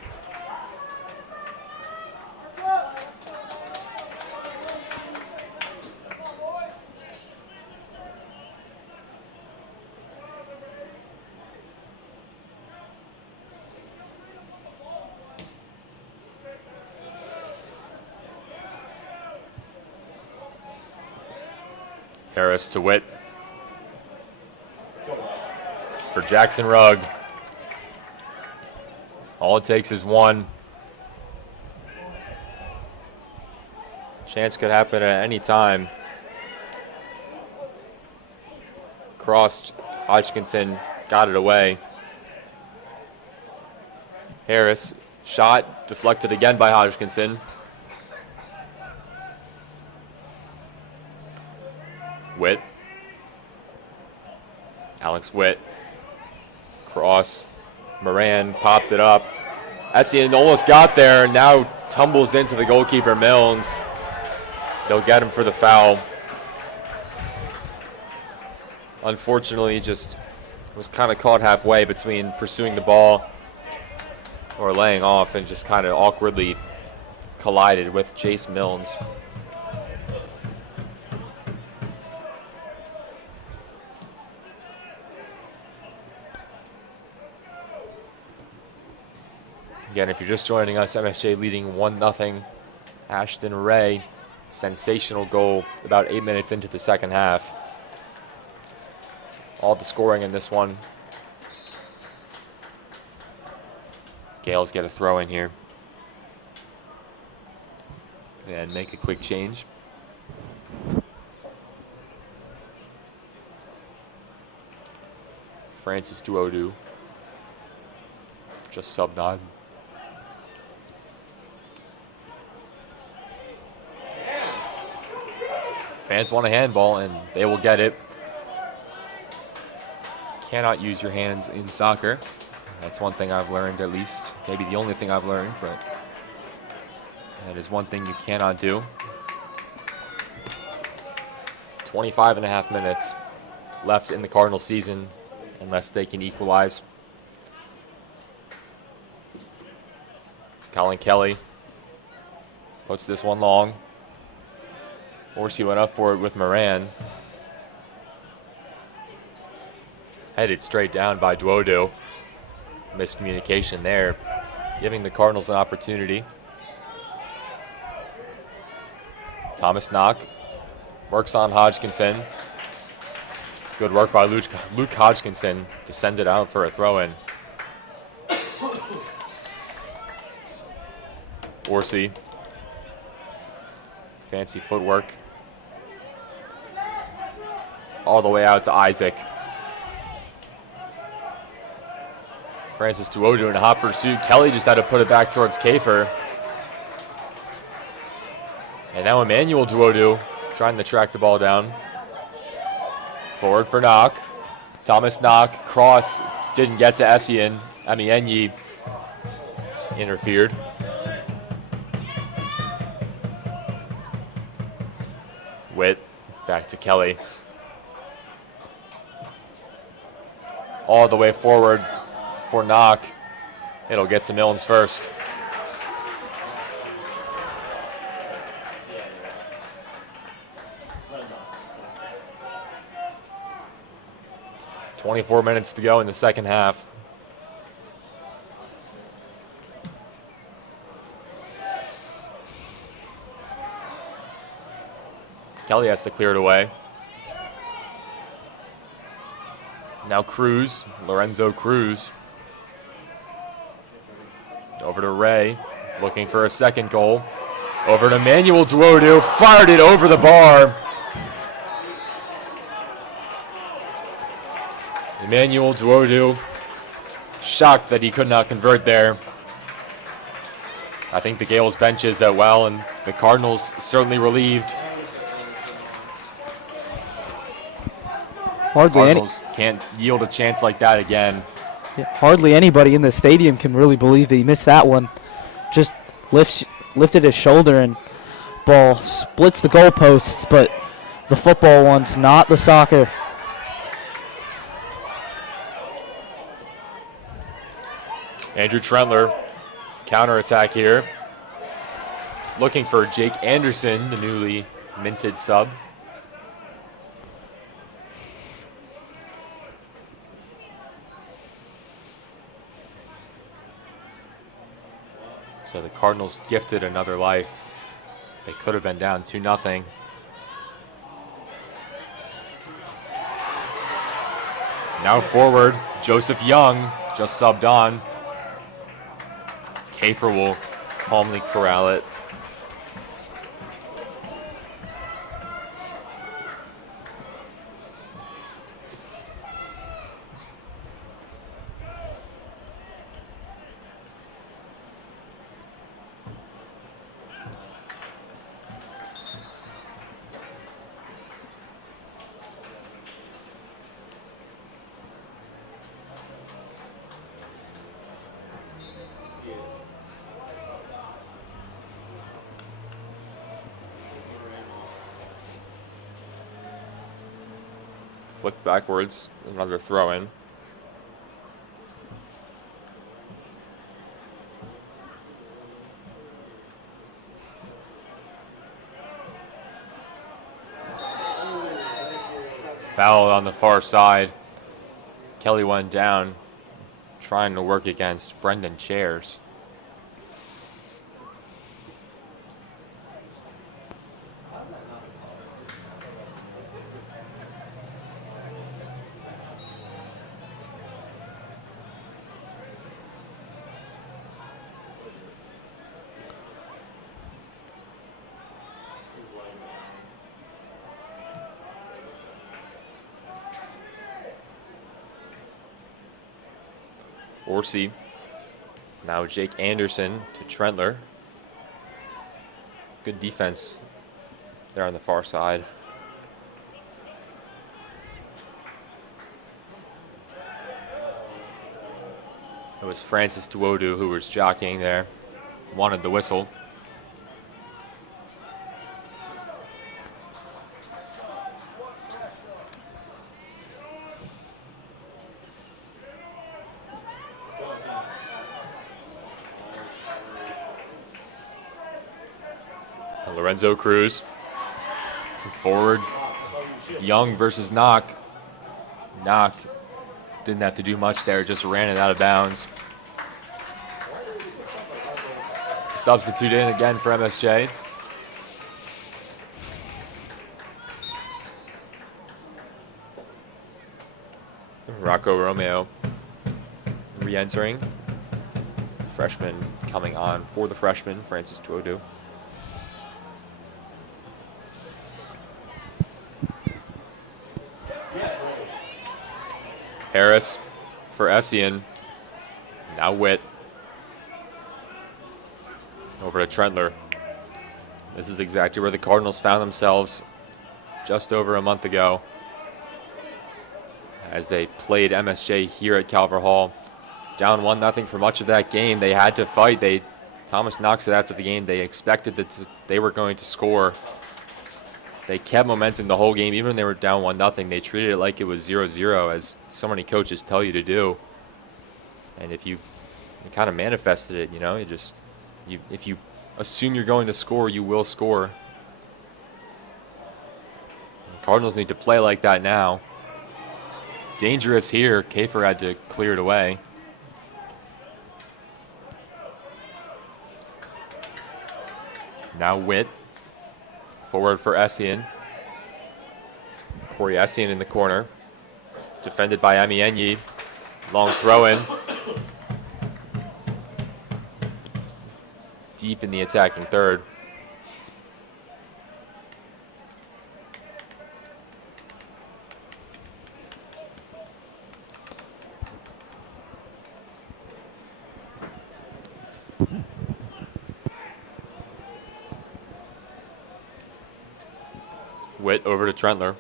Harris to Witt. For Jackson Rugg. All it takes is one. Chance could happen at any time. Crossed. Hodgkinson got it away. Harris. Shot. Deflected again by Hodgkinson. Witt. Alex Witt. Cross. Moran popped it up. Essien almost got there. Now tumbles into the goalkeeper, Milnes. They'll get him for the foul. Unfortunately, just was kind of caught halfway between pursuing the ball or laying off and just kind of awkwardly collided with Jace Milnes. Again, if you're just joining us, MSJ leading 1-0. Ashton Ray, sensational goal about 8 minutes into the second half. All the scoring in this one. Gales get a throw in here. And make a quick change. Francis Duodu. Just subbed on. Fans want a handball, and they will get it. Cannot use your hands in soccer. That's one thing I've learned, at least. Maybe the only thing I've learned, but that is one thing you cannot do. 25.5 minutes left in the Cardinals season, unless they can equalize. Colin Kelly puts this one long. Horsey went up for it with Moran. Headed straight down by Duodu. Miscommunication there, giving the Cardinals an opportunity. Thomas Knock works on Hodgkinson. Good work by Luke Hodgkinson to send it out for a throw-in. Horsey. Fancy footwork. All the way out to Isaac. Francis Duodu in a hot pursuit. Kelly just had to put it back towards Kafer. And now Emmanuel Duodu trying to track the ball down. Forward for Knock. Thomas Knock. Cross didn't get to Essien. Enyi interfered. Witt back to Kelly. All the way forward for Knock. It'll get to Milnes first. .24 minutes to go in the second half. Kelly has to clear it away. Now Cruz, Lorenzo Cruz. Over to Ray, looking for a second goal. Over to Emmanuel Duodu, fired it over the bar. Emmanuel Duodu, shocked that he could not convert there. I think the Gales benches that well, and the Cardinals certainly relieved. Cardinals can't yield a chance like that again. Yeah, hardly anybody in the stadium can really believe that he missed that one. Just lifted his shoulder and ball splits the goalposts, but the football one's not the soccer. Andrew Trentler, counterattack here. Looking for Jake Anderson, the newly minted sub. So the Cardinals gifted another life. They could have been down 2-0. Now forward, Joseph Young just subbed on. Kafer will calmly corral it. Flick backwards, another throw in. Foul on the far side. Kelly went down, trying to work against Brendan Chairs. Varsity. Now Jake Anderson to Trentler. Good defense there on the far side. It was Francis Tuodu who was jockeying there. Wanted the whistle. Lorenzo Cruz. Forward. Young versus Knock. Knock didn't have to do much there, just ran it out of bounds. Substitute in again for MSJ. Rocco Romeo re-entering. Freshman coming on for the freshman, Francis Tuodu. Harris for Essien. Now Witt. Over to Trentler. This is exactly where the Cardinals found themselves just over a month ago as they played MSJ here at Calvert Hall. Down 1-0 for much of that game. They had to fight. Thomas Knox said after the game they expected that they were going to score. They kept momentum the whole game. Even when they were down 1-0, they treated it like it was 0-0, as so many coaches tell you to do. And if you kind of manifested it, you know, if you assume you're going to score, you will score. The Cardinals need to play like that now. Dangerous here. Kafer had to clear it away. Now Witt. Forward for Essien. Corey Essien in the corner. Defended by Amienyi. Long throw in. Deep in the attacking third. Witt over to Trentler.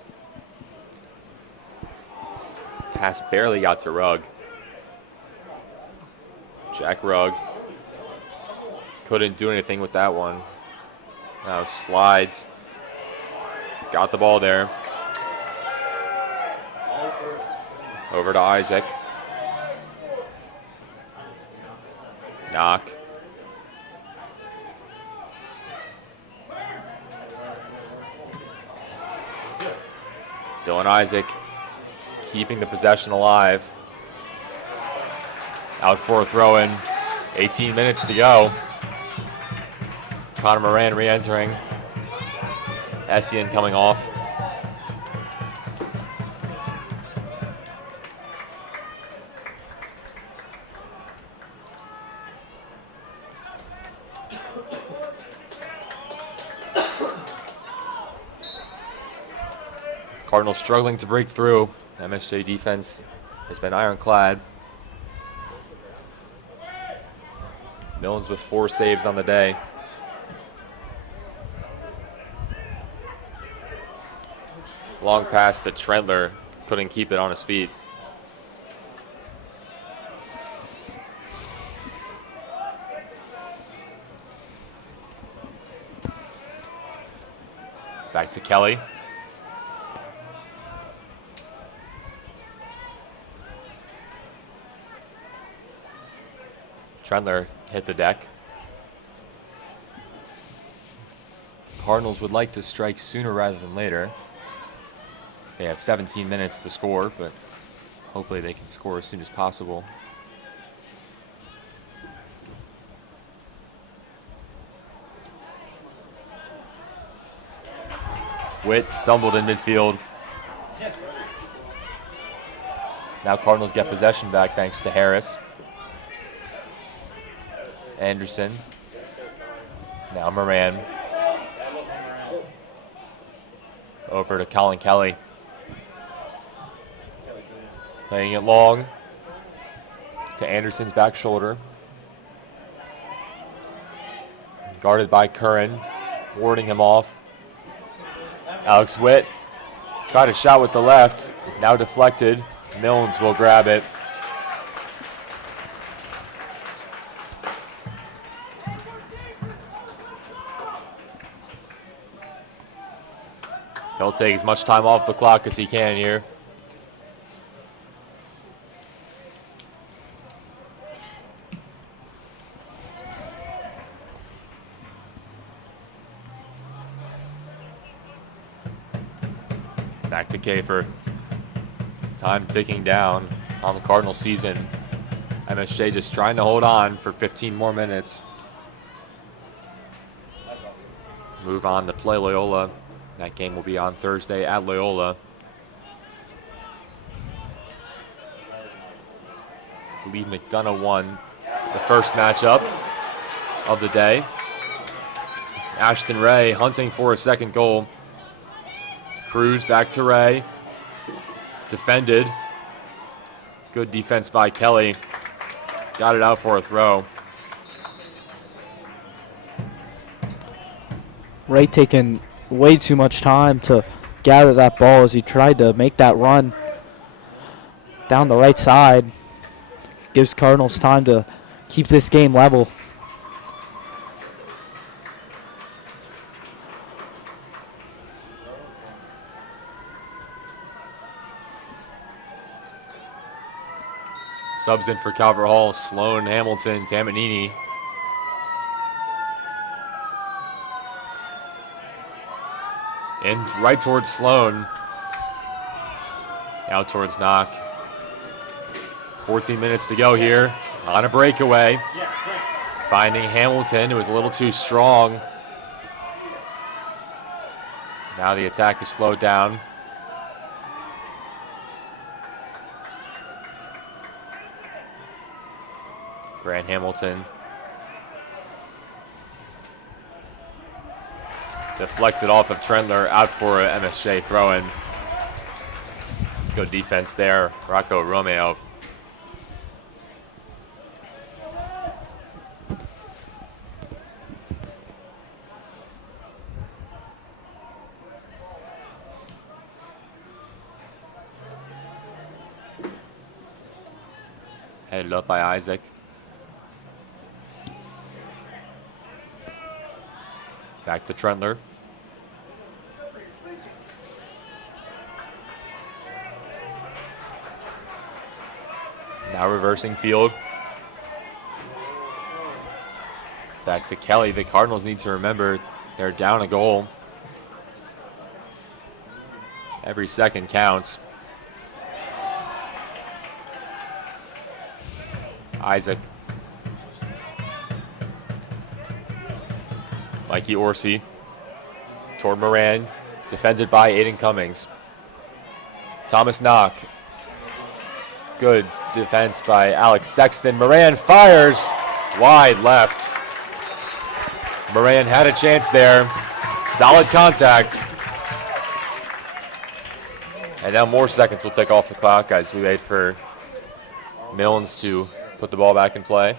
Pass barely got to Rugg. Jack Rugg couldn't do anything with that one. Now slides. Got the ball there. Over to Isaac. Knock. Dylan Isaac keeping the possession alive. Out for a throw-in. 18 minutes to go. Connor Moran re-entering. Essien coming off. Cardinals struggling to break through. MSJ defense has been ironclad. Milnes with 4 saves on the day. Long pass to Trentler. Couldn't keep it on his feet. Back to Kelly. Trentler hit the deck. Cardinals would like to strike sooner rather than later. They have 17 minutes to score, but hopefully they can score as soon as possible. Witt stumbled in midfield. Now Cardinals get possession back thanks to Harris. Anderson. Now Moran. Over to Colin Kelly. Playing it long. to Anderson's back shoulder. Guarded by Curran, warding him off. Alex Witt tried a shot with the left, now deflected. Milnes will grab it. He'll take as much time off the clock as he can here. Back to Calvert. Time ticking down on the Cardinal season. MSJ just trying to hold on for 15 more minutes. Move on to play Loyola. That game will be on Thursday at Loyola. I believe McDonough won the first matchup of the day. Ashton Ray hunting for a second goal. Cruz back to Ray. Defended. Good defense by Kelly. Got it out for a throw. Ray taking way too much time to gather that ball as he tried to make that run down the right side. Gives Cardinals time to keep this game level. Subs in for Calvert Hall, Sloan, Hamilton, Tamanini. And right towards Sloan. Out towards Knock. 14 minutes to go here on a breakaway. Finding Hamilton, who was a little too strong. Now the attack is slowed down. Grant Hamilton. Deflected off of Trendler, out for a MSJ throw-in. Good defense there, Rocco Romeo. Headed up by Isaac. Back to Trendler. Now reversing field. Back to Kelly. The Cardinals need to remember they're down a goal. Every second counts. Isaac. Mikey Orsi toward Moran, defended by Aiden Cummings. Thomas Knock. Good defense by Alex Sexton. Moran fires wide left. Moran had a chance there. Solid contact. And now more seconds will take off the clock as we wait for Milnes to put the ball back in play.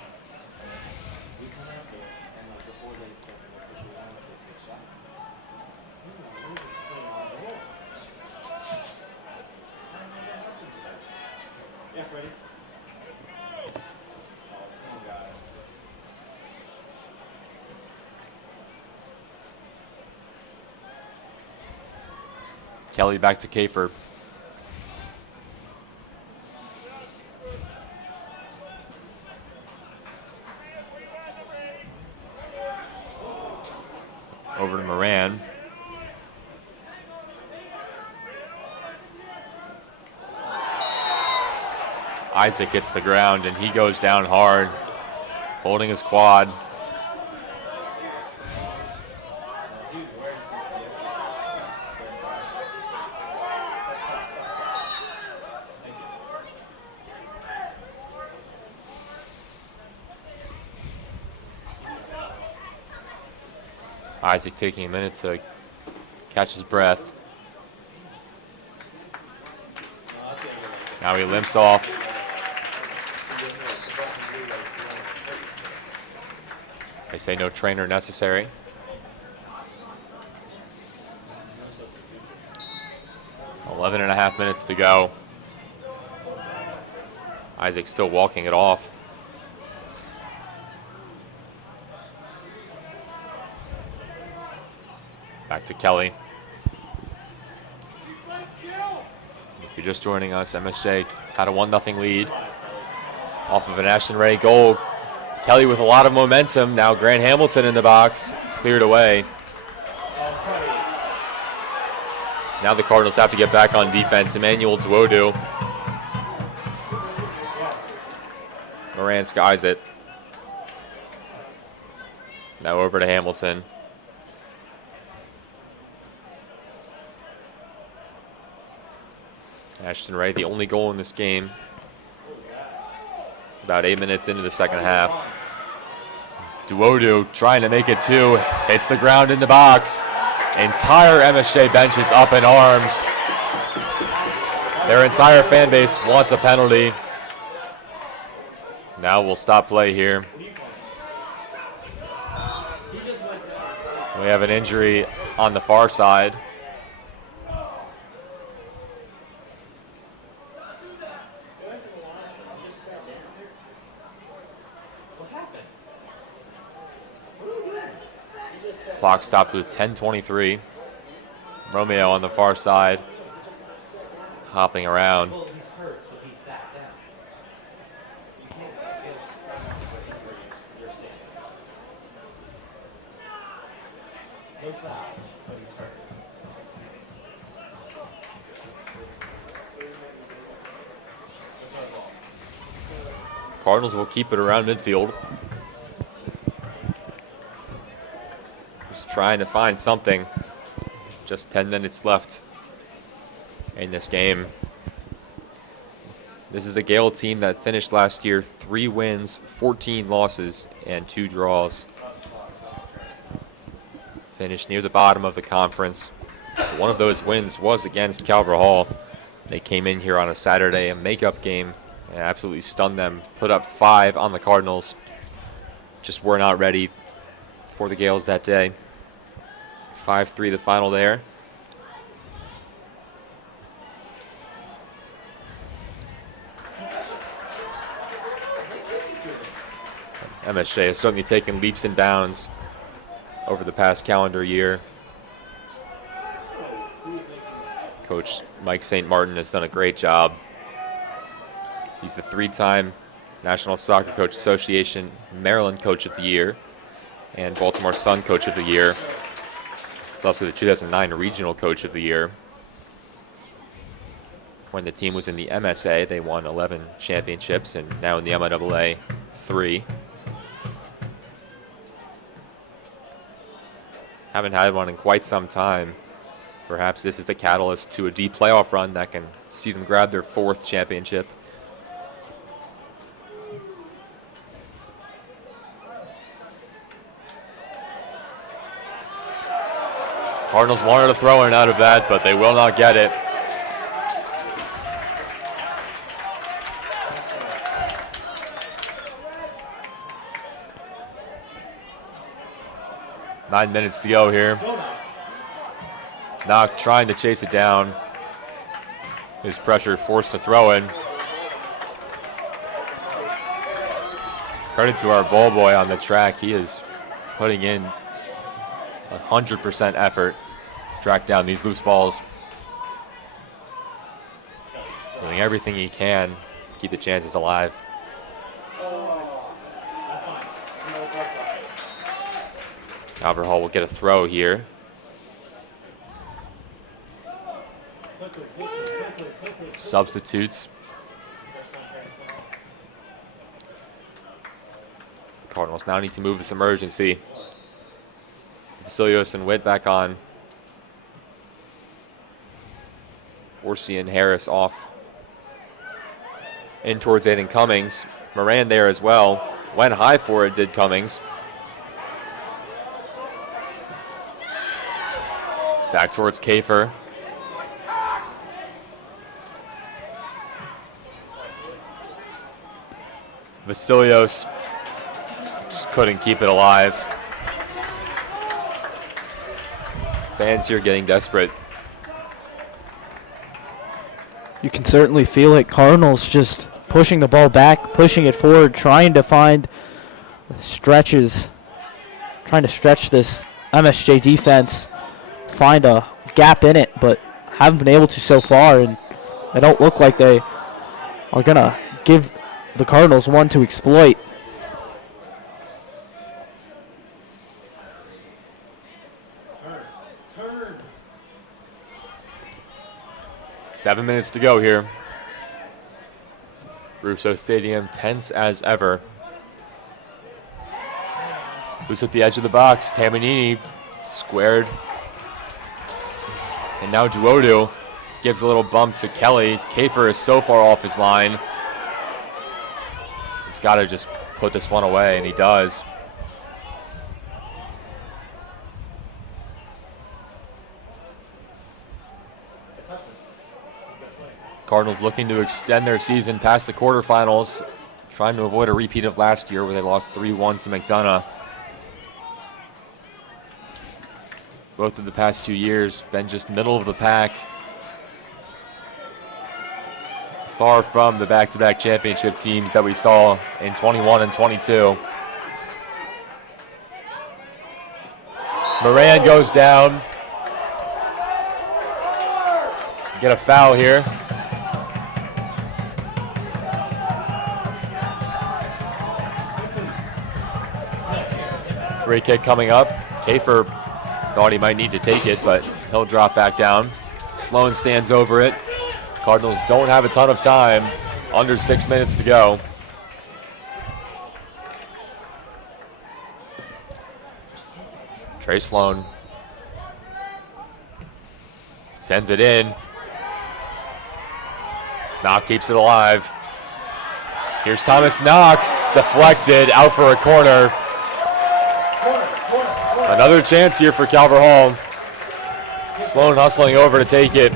Kelly back to Kafer. Over to Moran. Isaac gets the ground and he goes down hard, holding his quad. Isaac taking a minute to catch his breath. Now he limps off. They say no trainer necessary. Eleven and a half minutes to go. Isaac still walking it off. Back to Kelly. If you're just joining us, MSJ had a 1-0 lead off of an Ashton Ray goal. Kelly with a lot of momentum. Now Grant Hamilton in the box. Cleared away. Now the Cardinals have to get back on defense. Emmanuel Duodu. Moran skies it. Now over to Hamilton. Ashton Ray, the only goal in this game. About 8 minutes into the second half. Duodu trying to make it 2. Hits the ground in the box. Entire MSJ bench is up in arms. Their entire fan base wants a penalty. Now we'll stop play here. We have an injury on the far side. Clock stopped with 10:23. Romeo on the far side, hopping around. Cardinals will keep it around midfield. Just trying to find something. Just 10 minutes left in this game. This is a Gale team that finished last year 3 wins, 14 losses, and 2 draws. Finished near the bottom of the conference. One of those wins was against Calvert Hall. They came in here on a Saturday, a makeup game, and absolutely stunned them. Put up 5 on the Cardinals. Just were not ready for the Gales that day. 5-3 the final there. MSJ has certainly taken leaps and bounds over the past calendar year. Coach Mike St. Martin has done a great job. He's the 3-time National Soccer Coach Association Maryland Coach of the Year and Baltimore Sun Coach of the Year. He's also the 2009 Regional Coach of the Year. When the team was in the MSA, they won 11 championships, and now in the MIAA, 3. Haven't had one in quite some time. Perhaps this is the catalyst to a deep playoff run that can see them grab their 4th championship. Cardinals wanted a throw-in out of that, but they will not get it. Nine minutes to go here. Knock trying to chase it down. His pressure forced to throw in. Credit to our ball boy on the track. He is putting in 100% effort to track down these loose balls. Doing everything he can to keep the chances alive. Calvert Hall will get a throw here. Substitutes. Cardinals now need to move this emergency. Vasilios and Witt back on. Orsi and Harris off. In towards Aiden Cummings. Moran there as well. Went high for it, did Cummings. Back towards Kafer. Vasilios just couldn't keep it alive. Fans here getting desperate. You can certainly feel it. Cardinals just pushing the ball back, pushing it forward, trying to find stretches, trying to stretch this MSJ defense, find a gap in it, but haven't been able to so far, and they don't look like they are going to give the Cardinals one to exploit. Seven minutes to go here. Russo Stadium tense as ever. Who's at the edge of the box? Tamanini squared. And now Duodu gives a little bump to Kelly. Kafer is so far off his line. He's got to just put this one away, and he does. Cardinals looking to extend their season past the quarterfinals, trying to avoid a repeat of last year where they lost 3-1 to McDonough. Both of the past 2 years been just middle of the pack. Far from the back-to-back championship teams that we saw in 21 and 22. Moran goes down. Get a foul here. Free kick coming up. Kafer thought he might need to take it, but he'll drop back down. Sloan stands over it. Cardinals don't have a ton of time. Under 6 minutes to go. Trey Sloan sends it in. Knock keeps it alive. Here's Thomas Knock. Deflected, out for a corner. Another chance here for Calvert Hall. Sloan hustling over to take it.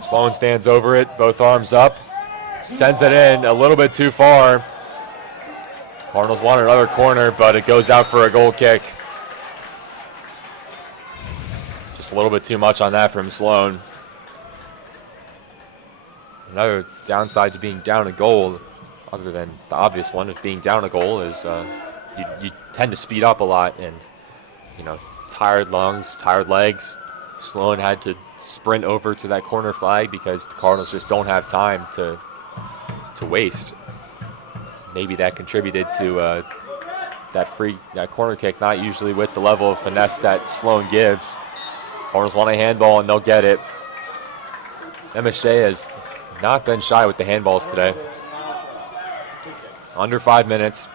Sloan stands over it, both arms up. Sends it in a little bit too far. Cardinals want another corner, but it goes out for a goal kick. Just a little bit too much on that from Sloan. Another downside to being down a goal, other than the obvious one of being down a goal, is you tend to speed up a lot, and tired lungs, tired legs. Sloan had to sprint over to that corner flag because the Cardinals just don't have time to waste. Maybe that contributed to that corner kick, not usually with the level of finesse that Sloan gives. Cardinals want a handball, and they'll get it. MSJ has not been shy with the handballs today. Under 5 minutes.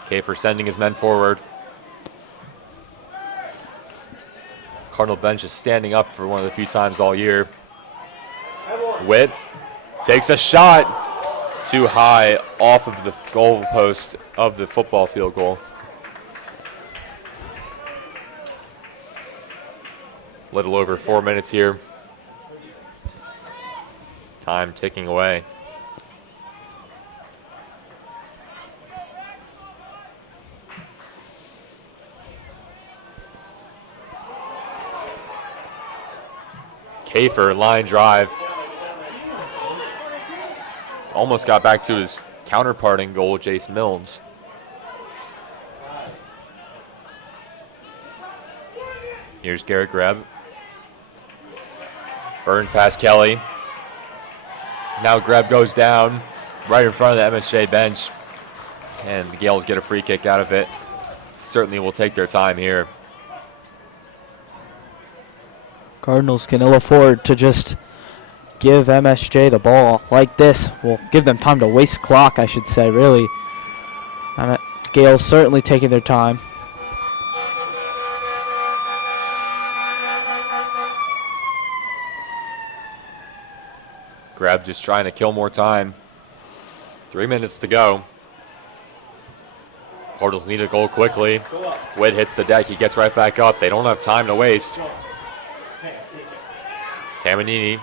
Kafer sending his men forward. Cardinal bench is standing up for one of the few times all year. Witt takes a shot too high off of the goal post of the football field goal. Little over 4 minutes here. Time ticking away. Kafer, line drive. Almost got back to his counterparting goal, Jace Milnes. Here's Garrett Greb. Burned past Kelly. Now Greb goes down right in front of the MSJ bench. And the Gales get a free kick out of it. Certainly will take their time here. Cardinals can ill afford to just give MSJ the ball like this. Will give them time to waste clock, I should say, really. Gales certainly taking their time. Greb just trying to kill more time. 3 minutes to go. Cardinals need a goal quickly. Witt hits the deck. He gets right back up. They don't have time to waste. Tamanini.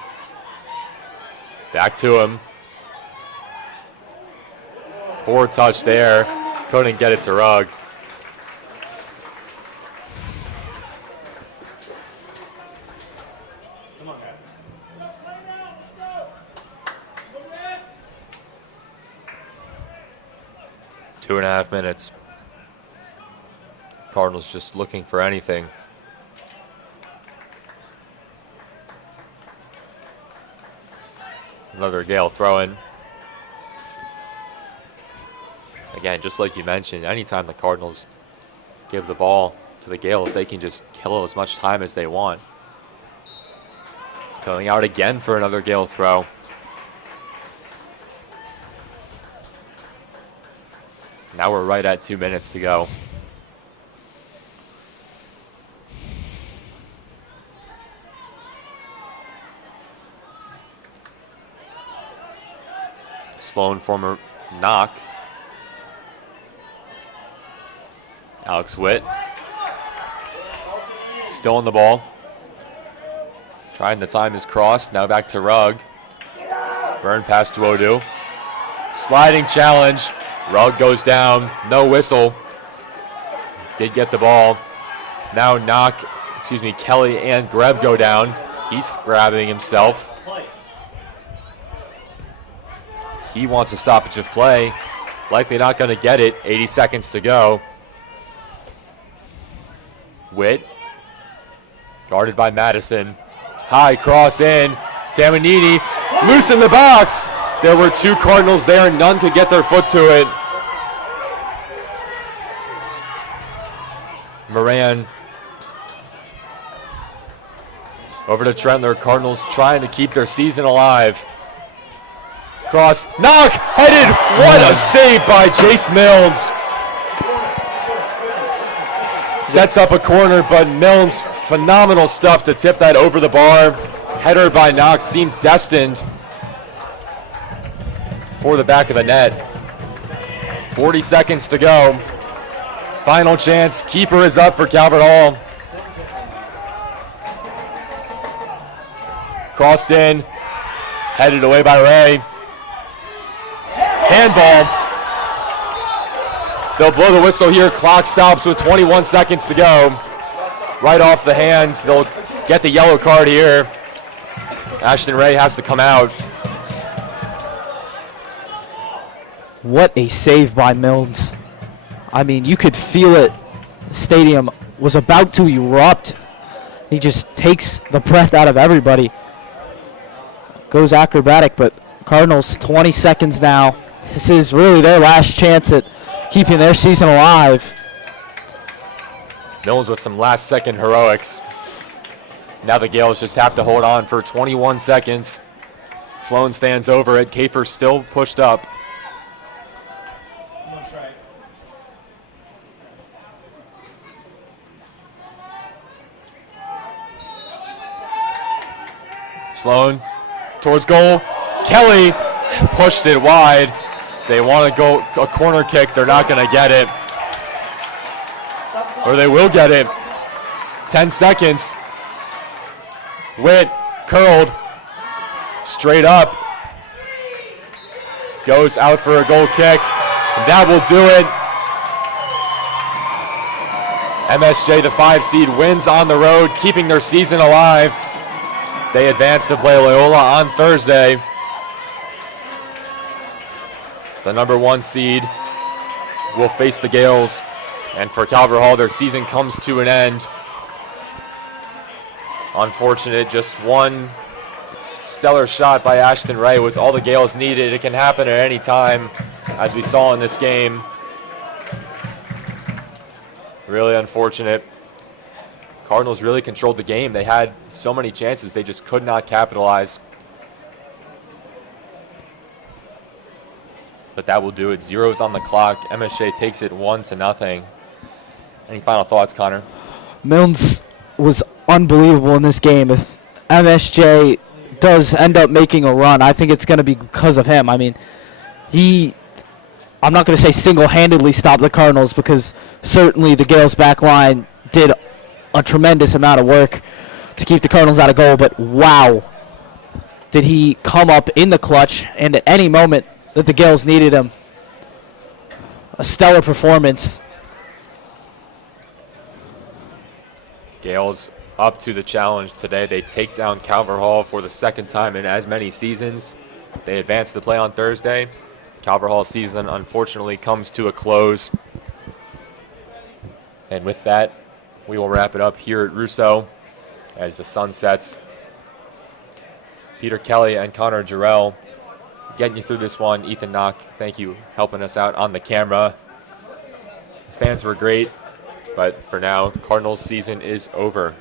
Back to him. Poor touch there. Couldn't get it to Rugg. Come on, guys. 2.5 minutes. Cardinals just looking for anything. Another Gale throw-in. Again, just like you mentioned, anytime the Cardinals give the ball to the Gales, they can just kill as much time as they want. Going out again for another Gale throw. Now we're right at 2 minutes to go. Sloan former knock. Alex Witt. Still on the ball. Trying to time his cross. Now back to Rugg. Burn pass to Odu. Sliding challenge. Rugg goes down. No whistle. Did get the ball. Now Kelly and Greb go down. He's grabbing himself. He wants a stoppage of play. Likely not going to get it. 80 seconds to go. Witt. Guarded by Madison. High cross in. Tamanini. Loose in the box. There were two Cardinals there and none could get their foot to it. Moran. Over to Trentler. Cardinals trying to keep their season alive. Cross, knock, headed. What a save by Jace Milnes. Sets up a corner, but Milnes, phenomenal stuff to tip that over the bar. Header by Knox seemed destined for the back of the net. 40 seconds to go. Final chance, keeper is up for Calvert Hall. Crossed in, headed away by Ray. Handball. They'll blow the whistle here. Clock stops with 21 seconds to go. Right off the hands. They'll get the yellow card here. Ashton Ray has to come out. What a save by Milnes. I mean, you could feel it. The stadium was about to erupt. He just takes the breath out of everybody. Goes acrobatic, but Cardinals 20 seconds now. This is really their last chance at keeping their season alive. Milnes with some last second heroics. Now the Gales just have to hold on for 21 seconds. Sloan stands over it. Kafer still pushed up. Sloan towards goal. Kelly pushed it wide. They want to go a corner kick. They're not going to get it. Or they will get it. 10 seconds. Witt curled. Straight up. Goes out for a goal kick. And that will do it. MSJ, the 5 seed, wins on the road, keeping their season alive. They advance to play Loyola on Thursday. The number 1 seed will face the Gales. And for Calvert Hall, their season comes to an end. Unfortunate, just one stellar shot by Ashton Ray was all the Gales needed. It can happen at any time, as we saw in this game. Really unfortunate. Cardinals really controlled the game. They had so many chances, they just could not capitalize. But that will do it. Zeros on the clock. MSJ takes it 1-0. Any final thoughts, Connor? Milnes was unbelievable in this game. If MSJ does end up making a run, I think it's going to be because of him. I mean, he I'm not going to say single-handedly stop the Cardinals, because certainly the Gales back line did a tremendous amount of work to keep the Cardinals out of goal, but wow, did he come up in the clutch and at any moment that the Gales needed him. A stellar performance. Gales up to the challenge today. They take down Calvert Hall for the second time in as many seasons. They advance to play on Thursday. Calvert Hall season unfortunately comes to a close. And with that, we will wrap it up here at Russo as the sun sets. Peter Kelly and Connor Jarrell getting you through this one. Ethan Knock, thank you helping us out on the camera. The fans were great, but for now, Cardinals season is over.